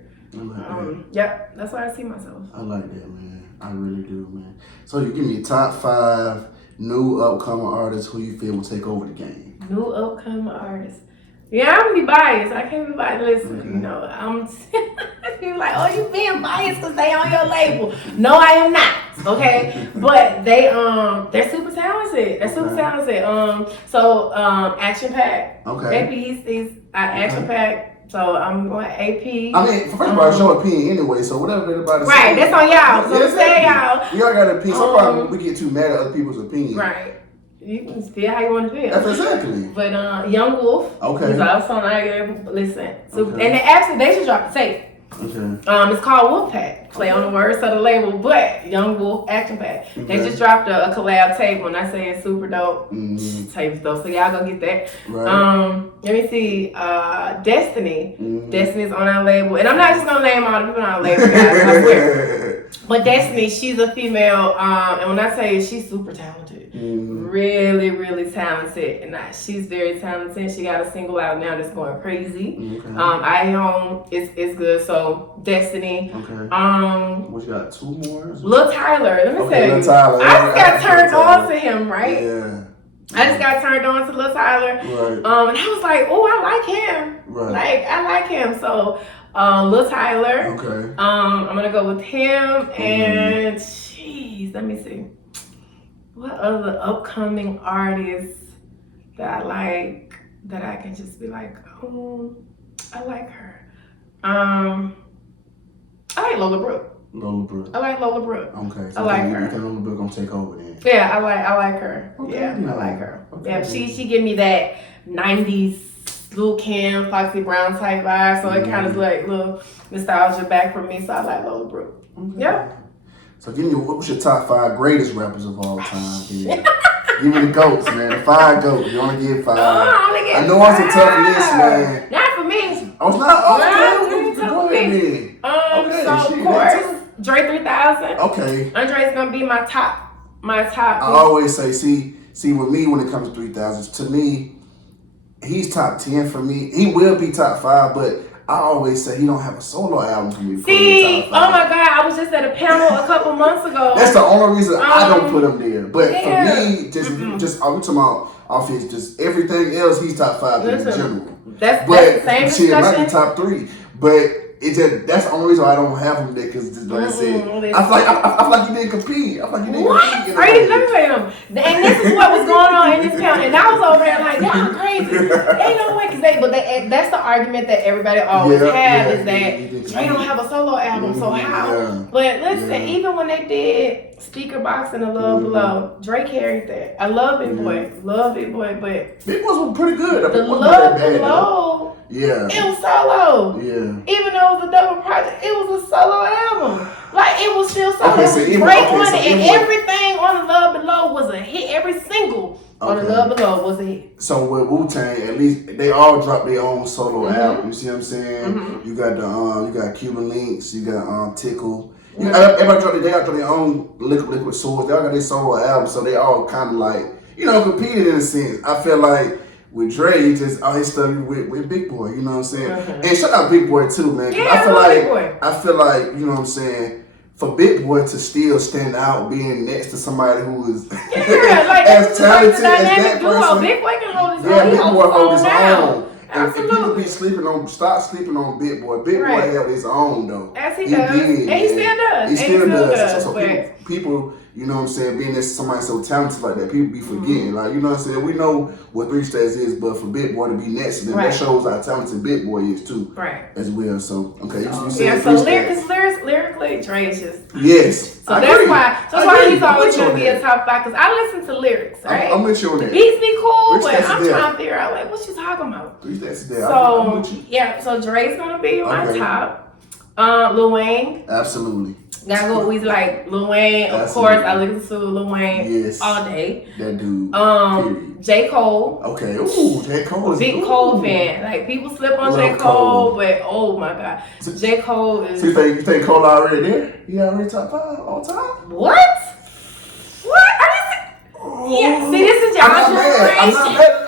Yeah, that's where I see myself. I like that, man. I really do, man. So you give me a top 5 new upcoming artists who you feel will take over the game. New upcoming artists. Yeah, I'm gonna be biased. I can't be biased. Listen, you know, I'm people like, oh, you being biased because they on your label. No, I am not. Okay, but they're super talented. They're super talented. Action Pack. Okay. AP, he's Action Pack. So I'm going AP. I mean, first of all, it's your opinion anyway. So whatever everybody says. Right, that's on y'all. So say y'all. Y'all got an opinion. Sometimes we get too mad at other people's opinions. Right. You can feel how you want to feel. That's exactly. But Young Wolf. Okay. He's also on our listen. So and they should drop the tape. Okay. It's called Wolfpack. Play on the words of the label, but Young Wolf Action Pack. Okay. They just dropped a collab tape. When I say it's super dope, tape's dope. So y'all go get that. Right. Let me see. Destiny. Destiny's on our label, and I'm not just gonna name all the people on our label, guys. I swear. But Destiny, she's a female, and when I say she's super talented, really, really talented, and she's very talented. She got a single out now that's going crazy. Okay. I Home is good. So Destiny. Okay. What you got? 2 more? Lil Tyler. Let me tell you. Tyler. I just got turned on to him, right? Yeah. I just got turned on to Lil Tyler. Right. And I was like, oh, I like him. Right. Like, I like him. So Lil Tyler. Okay. I'm gonna go with him, and let me see. What other upcoming artists that I like that I can just be like, oh, I like her. I like Lola Brooke. Lola Brooke. I like Lola Brooke. Okay. So I like her. You think Lola Brooke gonna take over then? Yeah, I like her. Okay. Yeah, I like her. Okay. Yeah, she give me that 90s Lil' Kim, Foxy Brown type vibe, so it kind of like little nostalgia back for me. So I like Lola Brooke. Okay. Yeah. So give me what's your top 5 greatest rappers of all time? Give me the GOATs, man. The 5 GOATs. You only give 5. I know it's a tough list, man. Not for me. Oh, it's not. Oh, go ahead, okay, so of course, Dre 3000. Okay. Andre's gonna be my top. I always say, see, with me when it comes to 3000s, to me, he's top 10 for me. He will be top 5, but I always say he don't have a solo album for me. See, oh my God, I was just at a panel a couple months ago. That's the only reason I don't put him there. But for me, just I'm talking about off his just everything else, he's top 5 in general. That's the same discussion. It might be top 3, but that's the only reason I don't have him there because, like I said, I feel like he didn't compete. I feel like he didn't compete. Let me tell you, and this is what was going on in this panel, and I was over there like, y'all crazy. Ain't no way, that's the argument that everybody always have is that Dre don't have a solo album, so how? Yeah. But listen, even when they did Speaker Box and The Love Below, Dre carried that. I love Big Boy, but Big Boys was pretty good. The Love Below. Yeah. It was solo. Yeah. Even though it was a double project, it was a solo album. Like, it was still solo. It was great on it. And everything on The Love Below was a hit. Every single On the Love Below was a hit. So with Wu-Tang, at least they all dropped their own solo album. You see what I'm saying? You got you got Cuban Links, you got Tickle. Everybody dropped their own Liquid Swords. They all got their solo album, so they all kind of like, you know, competed in a sense. I feel like with Dre, he just always studied with Big Boy. You know what I'm saying? And shout out Big Boy too, man. Yeah, I feel like you know what I'm saying. For Big Boy to still stand out, being next to somebody who is as talented as that person. Big Boy can hold his own. Big Boy hold his own. Absolutely. And people stop sleeping on Big Boy. Big Boy held his own though. As he does. And he still does. He still does. So people, you know what I'm saying, being next to somebody so talented like that, people be forgetting. Like, you know what I'm saying? We know what 3 Stacks is, but for Big Boy to be next to them, that shows how talented Big Boy is too. Right. As well. So you said so lyrically, Dre is just So that's why he's always gonna be a top 5, because I listen to lyrics, right? I'm with you on that. Beats be cool, but I'm trying to figure out like what you talking about. 3 Stacks is there. So Dre's gonna be my top. Lil Wayne. Absolutely. Gotta go with like Lil Wayne. Of course, I listen to Lil Wayne all day. That dude. J. Cole. Okay. Ooh, J. Cole is big Cole fan. Like people slip on J. Cole, but oh my god, J. Cole is. So you think Cole already there? He already top 5 all time? What? Yeah. See, this is y'all generation.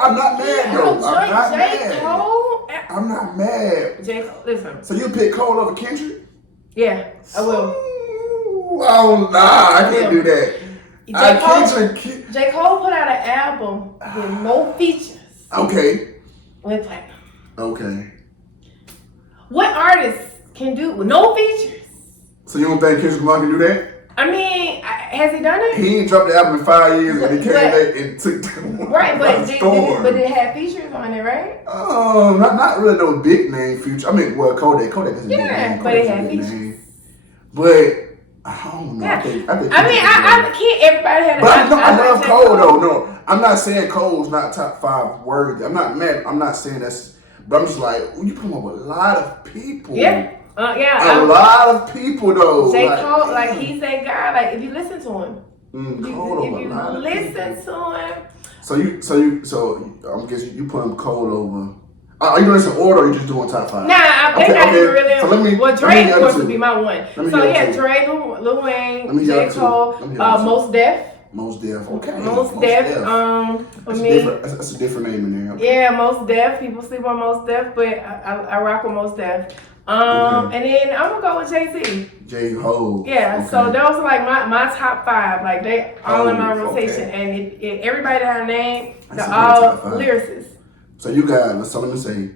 I'm not mad though. I'm not J. Cole. I'm not mad. J. Cole. Listen. So you pick Cole over Kendrick? Yeah, I will. Oh nah, I can't do that. J. Cole put out an album with no features. Okay. With platinum. Okay. What artist can do with no features? So you don't think Kendrick Lamar can do that? I mean, has he done it? He ain't dropped the album in 5 years, and he came back and took right, but it had features on it, right? Not really no big name feature. I mean, well, Kodak is a big name. But it had features. But I don't know. Yeah. I can't. Everybody had. But I love Cole though. No, I'm not saying Cole's not top 5 worthy. I'm not mad. I'm not saying that's. But I'm just like, you come up with a lot of people. Yeah. A lot of people though. J. Cole, like he's that guy. Like if you listen to him, if you listen to him. So I'm guessing you put him Cole over. Are you doing this in order, or are you just doing top 5? Nah, they're not even really. So let me. Well, Dre, of course, would be my one. So yeah, Dre, Lil Wayne, J. Cole, Mos Def. Mos Def, okay. Mos Def, for me. That's a different name in there. Okay. Yeah, Mos Def. People sleep on Mos Def, but I rock with Mos Def. And then I'm gonna go with Jay-Z. J-Ho. Yeah, okay. So those are like my top 5. Like they all in my rotation, and everybody that I named, they're all lyricists. So you got, let me say,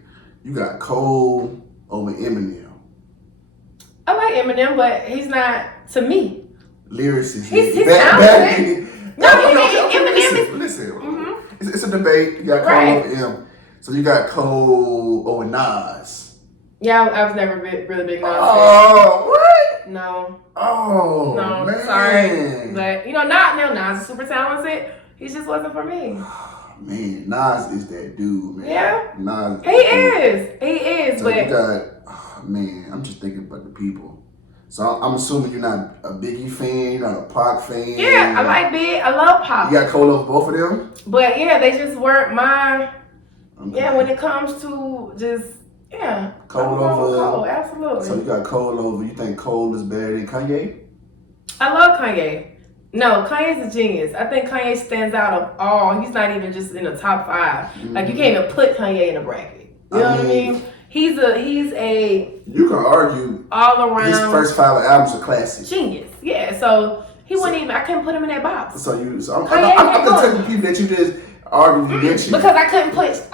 you got Cole over Eminem. I like Eminem, but he's not, to me. Lyricist. He's talented. Eminem is... Listen, it's a debate. You got Cole over M. So you got Cole over Nas. Yeah, I was never really big Nas fan. Oh, what? No. Oh, no, man. Sorry. But, Nas is super talented. He just wasn't for me. Man, Nas is that dude, man. Yeah. Nas. He is. So but you got, man, I'm just thinking about the people. So I'm assuming you're not a Biggie fan, you're not a Pac fan. Yeah, I like Big. I love Pac. You got Cole over both of them? But yeah, they just weren't my. Okay. Yeah, when it comes to just Cole over. Cole, absolutely. So you got Cole over. You think Cole is better than Kanye? I love Kanye. No, Kanye's a genius. I think Kanye stands out of all. He's not even just in the top 5. Mm-hmm. Like you can't even put Kanye in a bracket. You know what I mean? He's a. You can argue all around. His first 5 albums are classic. Genius. Yeah. So he wouldn't even. I couldn't put him in that box. So I'm just telling people that you just argue against you. Because I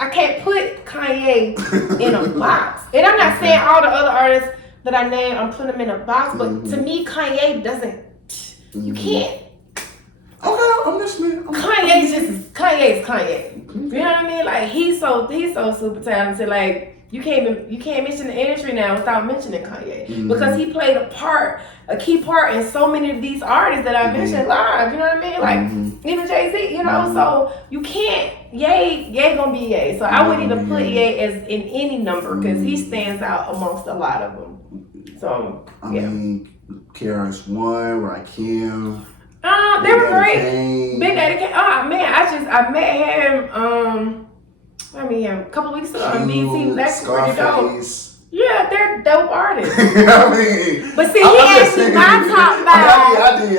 can't put Kanye in a box. And I'm not saying all the other artists that I named, I'm putting them in a box. But to me, Kanye doesn't. You can't. Okay, I'm listening. Kanye's Kanye. You know what I mean? Like he's so super talented. Like you can't mention the industry now without mentioning Kanye because he played a key part in so many of these artists that I mentioned live. You know what I mean? Like even Jay-Z. You know, so you can't. Ye gonna be Ye. So I wouldn't even put Ye as in any number because he stands out amongst a lot of them. So I mean, KRS-One, Rakim. They were great. Big Daddy Kane. Oh man, I met him. A couple weeks ago on BET. He was actually pretty dope. Yeah, they're dope artists. I mean, but see, he asked me my top 5. I did.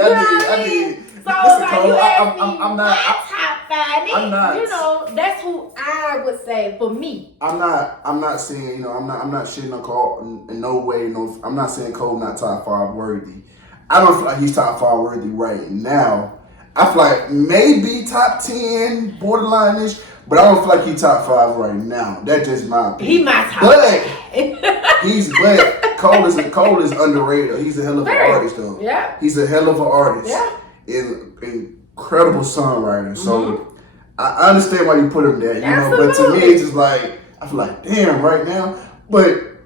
So like you asked me my top 5. I'm not. You know, that's who I would say for me. I'm not saying, I'm not shitting on Cole in no way. No, I'm not saying Cole not top 5 worthy. I don't feel like he's top 5 worthy right now. I feel like maybe top 10, borderline-ish, but I don't feel like he's top 5 right now. That's just my opinion. He my top 5. Cole is underrated. He's a hell of an artist though. Yeah. He's a hell of an artist. Yeah. Is an incredible songwriter. So I understand why you put him there, but to me it's just like I feel like damn right now. But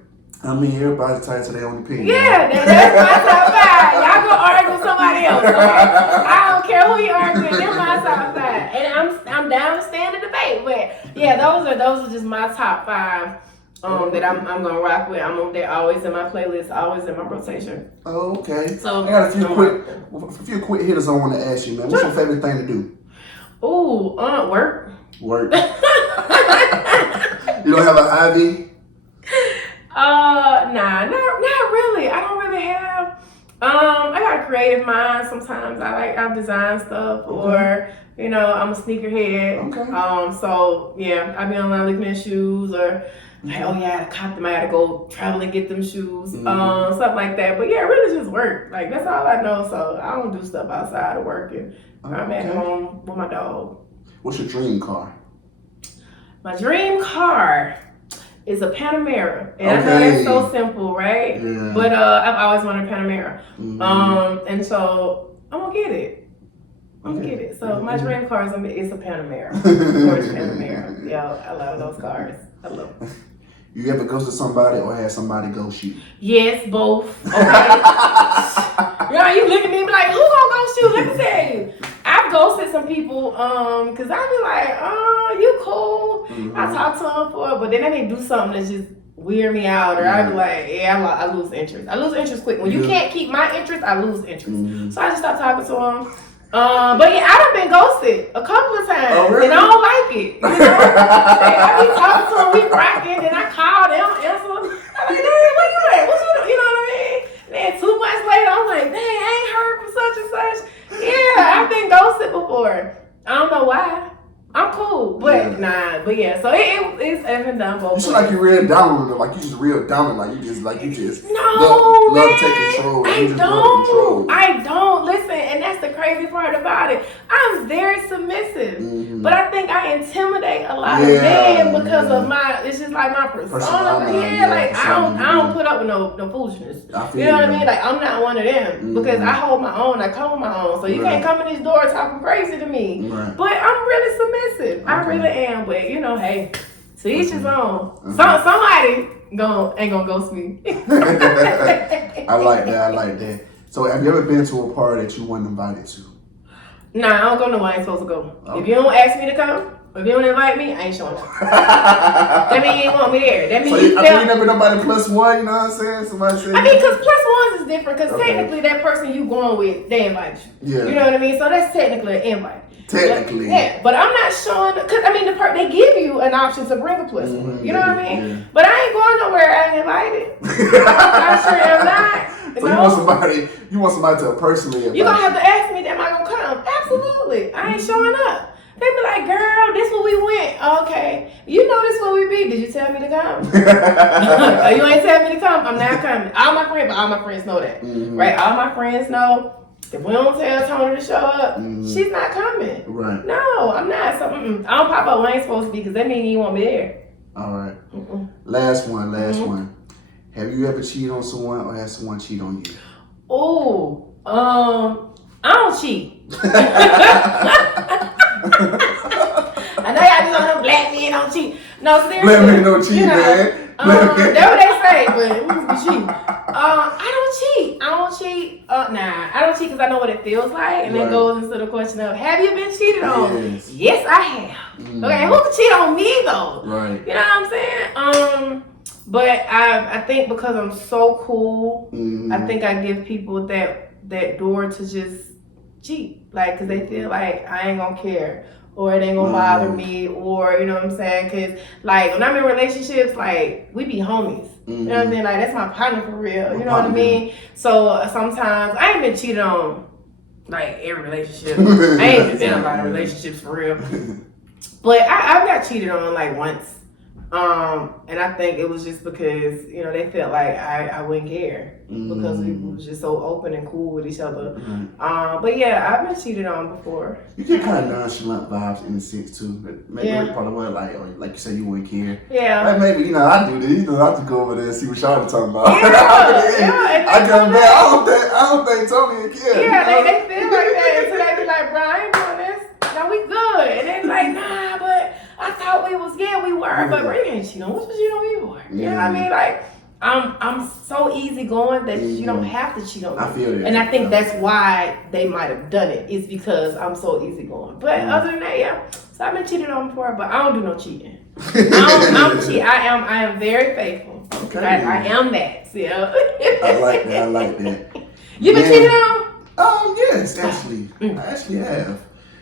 I mean everybody's tied to their own opinion. Yeah, that's my top 5. Y'all go argue with somebody else. I don't care who you argue with, they're my top 5. And I'm down to stand the debate. But yeah, those are just my top 5 that I'm gonna rock with. They're always in my playlist, always in my rotation. Oh, okay. So I got a few quick hitters I want to ask you, man. What's your favorite thing to do? Ooh, work. Work. You don't have a hobby? Nah, not really. I don't really have. I got a creative mind. Sometimes I design stuff, or I'm a sneakerhead. Okay. So yeah, I be online looking at shoes, or like, oh yeah, I caught them. I had to go travel and get them shoes, something like that. But yeah, really just work. Like that's all I know. So I don't do stuff outside of working. I'm at home with my dog. What's your dream car? My dream car is a Panamera. And I know that's so simple, right? Yeah. But I've always wanted a Panamera. And so I'm gonna get it. I'm gonna get it. So my dream car is a Panamera. George Panamera. Yo, I love those cars. I love them. You ever ghost somebody or had somebody ghost you? Yes, both. Okay. You look at me and be like, who gonna ghost you? Let me tell you. I've ghosted some people, cause I be like, oh, you cool. I talk to them but then they do something that just weird me out, or I be like, I lose interest. I lose interest quick. When you can't keep my interest, I lose interest. So I just stop talking to them. But yeah, I done been ghosted a couple of times, and I don't like it. I be talking to them, we rocking, and I call them, answer. I'm like, hey, where you at? What you? You know what I mean? And then 2 months later, I'm like, dang, I ain't heard from such and such. Yeah, I've been ghosted before. I don't know why. I'm cool, but but yeah. So it's even done both. You seem like you're real dominant, like you just real dominant, you just love to take control. I don't listen, and that's the crazy part about it. I'm very submissive, but I think I intimidate a lot of men because of it's just like my persona. I don't put up with no foolishness. You know what I mean? Like I'm not one of them because I hold my own. I come with my own, so you can't come in this door talking crazy to me. But I'm really submissive. I really am, but hey, to each his own. Somebody ain't gonna ghost me. I like that. So have you ever been to a party that you weren't invited to? Nah, I don't go nowhere I ain't supposed to go. Okay. If you don't ask me to come, if you don't invite me, I ain't showing up. That means you ain't want me there. That means you never nobody +1, you know what I'm saying? Somebody said. Because +1s is different, because technically that person you going with, they invite you. Yeah. You know what I mean? So that's technically an invite. Technically. But I'm not showing, because they give you an option to bring a +1. You know what I mean? Yeah. But I ain't going nowhere I ain't invited. I sure am not. So you want somebody to personally invite you. You're going to have to ask me, am I going to come? Absolutely. I ain't showing up. They be like, girl, this where we went. Okay. You know this where we be. Did you tell me to come? You ain't tell me to come. I'm not coming. All my friends know that. Right? All my friends know. If we don't tell Tony to show up, she's not coming. Right. No, I'm not. So, I don't pop up when I ain't supposed to be, because that means you won't be there. All right. Last one. Have you ever cheated on someone or had someone cheat on you? Oh, I don't cheat. I know y'all be on them black men don't cheat. No, seriously. Black men don't cheat, man. That's what they say, but we be cheating. I don't cheat. I don't cheat because I know what it feels like, and then goes into the question of, have you been cheated on? Yes, I have. Okay, who can cheat on me though? Right. You know what I'm saying? But I think because I'm so cool, I think I give people that door to just cheat, like, cause they feel like I ain't gonna care, or it ain't gonna bother me, or you know what I'm saying? Cause like when I'm in relationships, like we be homies. You know what I mean? Like that's my partner for real. You know what I mean? So sometimes I ain't been cheated on like every relationship. I ain't been in a lot of relationships for real. But I got cheated on like once. And I think it was just because, you know, they felt like I wouldn't care because we was just so open and cool with each other. But yeah, I've been cheated on before. You get kind of nonchalant vibes in the sense too. Maybe it's probably what, like you said, you wouldn't care. Yeah. Like maybe, you know, I do this. You know, I have to go over there and see what y'all are talking about. Yeah. I come back. I don't think Tony would care. Yeah, they feel like that. So they be like, bro, I ain't doing this. No, we good. And then like, nah, but I thought we were, but we ain't cheat on. What was you on me for? You know what I mean? Like, I'm so easygoing that you don't have to cheat on me. I feel that. And I think that's why they might have done it. It's because I'm so easygoing. But other than that, yeah. So I've been cheated on before, but I don't do no cheating. I don't cheat. I am very faithful. Okay. I am that. Yeah. I like that. You been cheated on? Yes, actually. I actually have.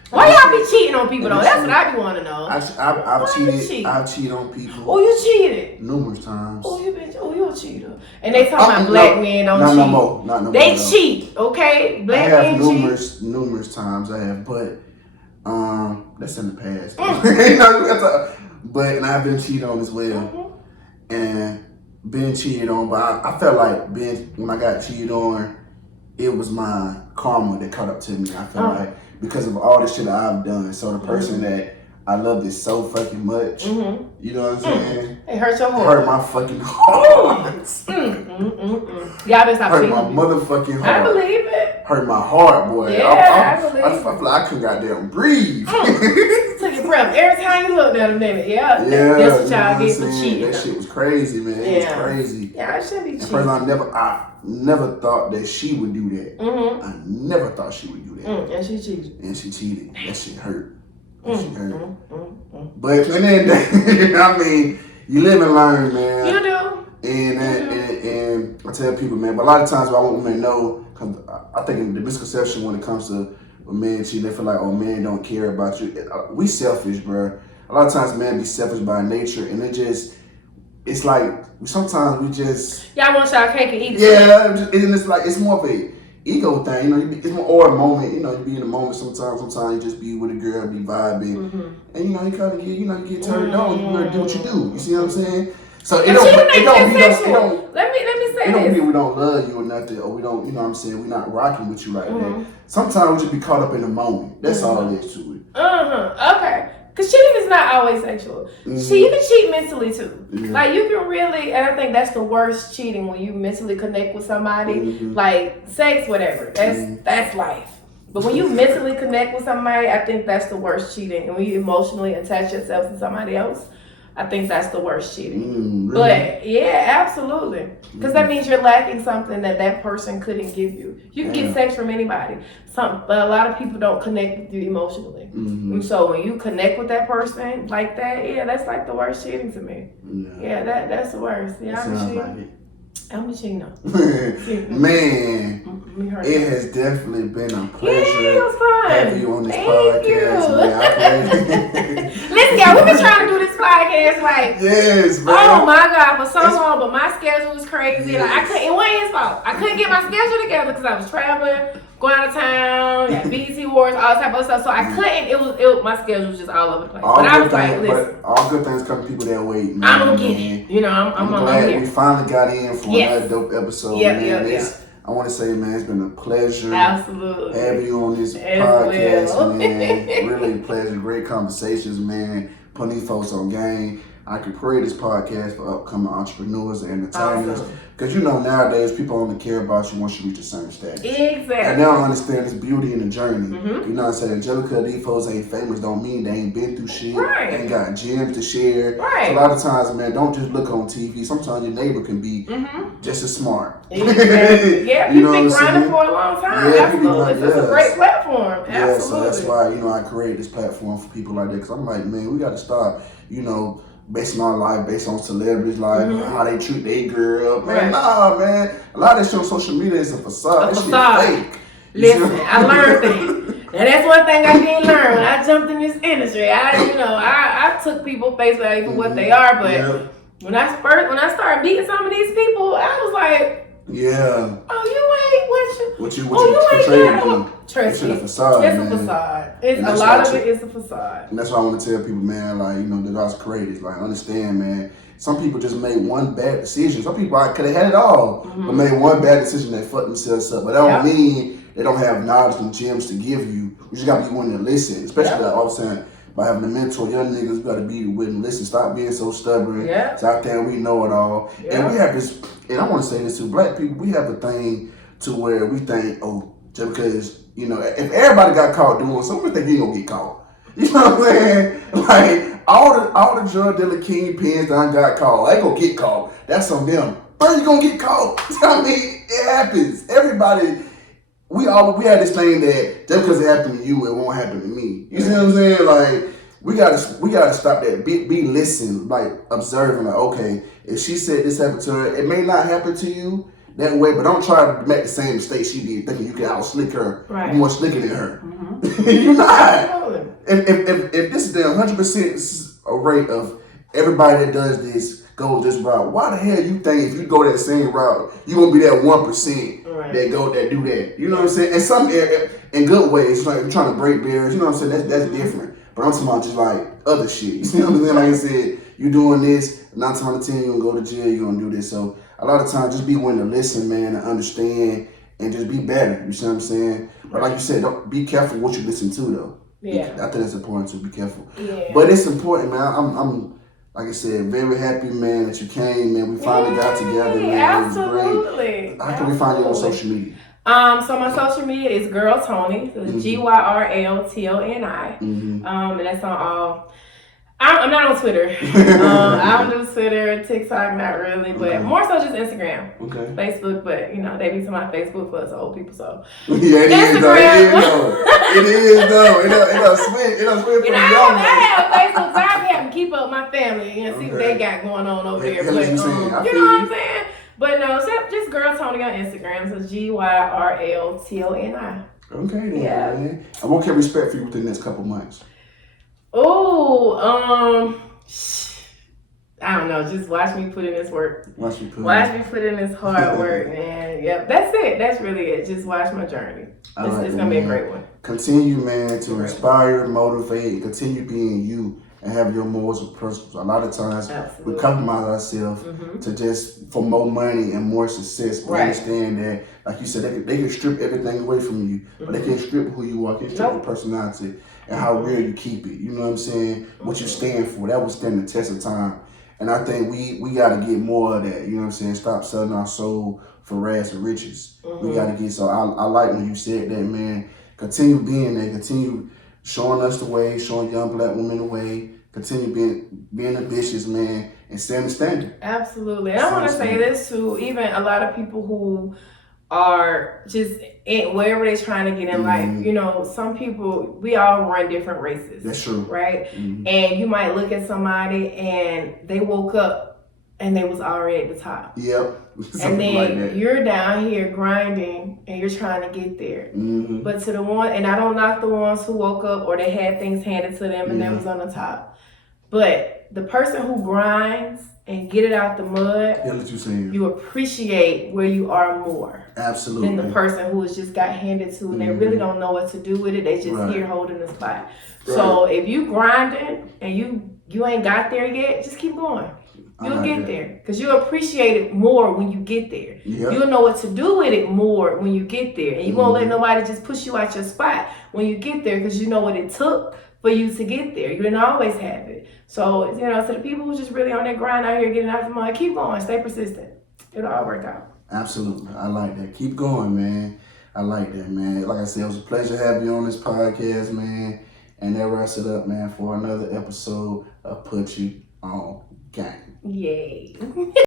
Why y'all be cheating on people though? That's what I be want to know. I've cheated on people. Oh, you cheated numerous times. Oh, you a cheater. And they talking about black men don't cheat. No more. They cheat, okay? Black men cheat. Numerous times I have, but that's in the past. But and I've been cheated on as well, and been cheated on. But I felt like when I got cheated on, it was my karma that caught up to me. I felt like. Because of all the shit that I've done. So the person that I loved it so fucking much, you know what I'm saying? It hurt your heart. Hurt my fucking heart. Y'all been stop hurt my motherfucking heart. I believe it. Hurt my heart, boy. Yeah, I believe it. I feel like I couldn't goddamn breathe. Took your breath every time you looked at a minute. Yeah. That's what y'all get for cheating. That shit was crazy, man. It was crazy. Yeah, I should be cheating. I never thought that she would do that. I never thought she would do that. And she cheated. That shit hurt. But and then I mean, you live and learn, man. You do. And I tell people, man, but a lot of times I want women to know, cause I think the misconception when it comes to men cheating, they feel like, oh, men don't care about you. We selfish, bro. A lot of times men be selfish by nature, and it's like sometimes we just y'all want y'all cake and eat it. Yeah, and it's like it's more of a ego thing, you know. It's more or a moment, you know. You be in the moment sometimes. Sometimes you just be with a girl, be vibing, and you know you kind of get turned on. You gotta do what you do. You see what I'm saying? So it don't let me say this. We don't love you or nothing, or we don't, you know what I'm saying, we're not rocking with you right there. Sometimes we just be caught up in the moment. That's all it is to it. Okay. Because cheating is not always sexual. You can cheat mentally too. Like you can really, and I think that's the worst cheating, when you mentally connect with somebody, like sex, whatever. That's life. But when you mentally connect with somebody, I think that's the worst cheating. And when you emotionally attach yourself to somebody else, I think that's the worst cheating. Really? But yeah, absolutely. Because that means you're lacking something that person couldn't give you. You can get sex from anybody, but a lot of people don't connect with you emotionally. And so when you connect with that person like that, yeah, that's like the worst cheating to me. Yeah, that's the worst. Yeah, I'm a cheating now. Man, it has definitely been a pleasure having you on this podcast. Man, listen, y'all, we've been trying to do this podcast man. Oh my God, for so long, but my schedule was crazy. Like I couldn't. It wasn't his fault. I couldn't get my schedule together because I was traveling, going out of town, BT Wars, all type of stuff. So I couldn't. It my schedule was just all over the place. But I was like, listen, all good things come to people that wait. Man, I'm gonna get it. You know, I'm glad here. We finally got in for another dope episode. I want to say, man, it's been a pleasure having you on this podcast, man. Really a pleasure. Great conversations, man. Putting these folks on game. I could create this podcast for upcoming entrepreneurs and entertainers. Because you know nowadays people only care about you once you reach a certain status. Exactly. And they don't understand this beauty in the journey. You know what I'm saying? Angelica, these folks ain't famous don't mean they ain't been through shit. Ain't got gems to share. So a lot of times, man, don't just look on TV. Sometimes your neighbor can be just as smart. Exactly. Yeah, you've been grinding for a long time. Absolutely. It's a great platform. Yeah, so that's why, you know, I created this platform for people like that. Because I'm like, man, we got to start, you know, basing our life based on celebrities' life, how they treat their girl. Man, nah, man. A lot of that shit on social media is a facade. That shit fake. Listen, I learned that. And that's one thing I didn't learn when I jumped in this industry. I took people face value for what they are, but when I started meeting some of these people, I was like, yeah. Oh, you ain't what you portrayed. Trust me, it's a facade, it's man. A facade. A lot of it is a facade. And that's why I want to tell people, man, like, you know, that God's creators, like, understand, man. Some people just made one bad decision. Some people could have had it all, but made one bad decision that fucked themselves up. But that don't mean they don't have knowledge and gems to give you. You just gotta be willing to listen, especially like all the time. By having a mentor, young niggas, you gotta be willing to listen. Stop being so stubborn. Stop thinking we know it all. And we have this, and I want to say this to black people, we have a thing to where we think, oh, just because, you know, if everybody got caught doing something, we think you ain't gonna get caught. You know what I'm saying? Like, all the drug dealer kingpins that I got caught, they gonna get caught. That's on them. But you gonna get caught. I mean, it happens. Everybody, we had this thing that just because it happened to you, it won't happen to me. You see what I'm saying? Like, we gotta stop that. Be listen, like observing, like, okay, if she said this happened to her, it may not happen to you that way, but don't try to make the same mistake she did, thinking you can out slick her. Right. More slicker than her. You're not. If this is the 100% a rate of everybody that does this goes this route, why the hell you think if you go that same route, you gonna be that 1% that do that? You know what I'm saying? And some in good ways, like you're trying to break barriers. You know what I'm saying? That's different. But I'm talking about just like other shit. You see what I'm saying? Like I said, you doing this, 9 times out of 10 you're gonna go to jail. You're gonna do this. So a lot of times, just be willing to listen, man, and understand, and just be better. You see what I'm saying? But like you said, don't be careful what you listen to, though. Yeah, I think that's important to be careful. Yeah, but it's important, man. I'm like I said, very happy, man, that you came, man. We finally got together, man. Absolutely. How can we find you on social media? So my social media is Girl TONI. So it's GYRLTONI. And that's on all. I'm not on Twitter. I don't do Twitter, TikTok, not really, but more so just Instagram, Facebook. But you know, they be to my Facebook for us old people, so yeah, Instagram. It is though. It does switch. It does switch. You know, I have Facebook, so I have to keep up my family and see what they got going on over there. But you know what I'm saying? But no, just Girl TONI on Instagram. So GYRLTONI. Okay, then, man. And what can we expect for you within the next couple months? Oh, I don't know. Just watch me put in this work. Watch me put in this hard work, man. Yep, that's it. That's really it. Just watch my journey. It's gonna be a great one. Continue, man, to inspire, motivate, continue being you and have your morals and principles. A lot of times we compromise ourselves to just for more money and more success. We understand that, like you said, they can strip everything away from you, but they can't strip who you are, can strip your personality and how real you keep it. You know what I'm saying? What you stand for, that will stand the test of time. And I think we got to get more of that. You know what I'm saying? Stop selling our soul for rags and riches. We got to get, so I like when you said that, man. Continue being there. Continue showing us the way, showing young black women the way. Continue being ambitious, man, and setting the standard. Absolutely. And I want to say this too, even a lot of people who are just wherever they're trying to get in life. You know, some people, we all run different races. That's true. Right? And you might look at somebody and they woke up and they was already at the top. Yep. And then you're down here grinding and you're trying to get there. But to the one, and I don't knock the ones who woke up or they had things handed to them and they was on the top. But the person who grinds and get it out the mud, you appreciate where you are more. Absolutely. Than the person who has just got handed to and they really don't know what to do with it. They just here holding the spot. So if you grinding and you ain't got there yet, just keep going. You'll get there because you appreciate it more when you get there. You'll know what to do with it more when you get there. And you won't let nobody just push you out your spot when you get there because you know what it took for you to get there. You didn't always have it. So, you know, to the people who just really on that grind out here getting out the mud, keep going, stay persistent. It'll all work out. Absolutely. I like that. Keep going, man. I like that, man. Like I said, it was a pleasure having you on this podcast, man. And that wraps it up, man, for another episode of Put You On Game. Yay.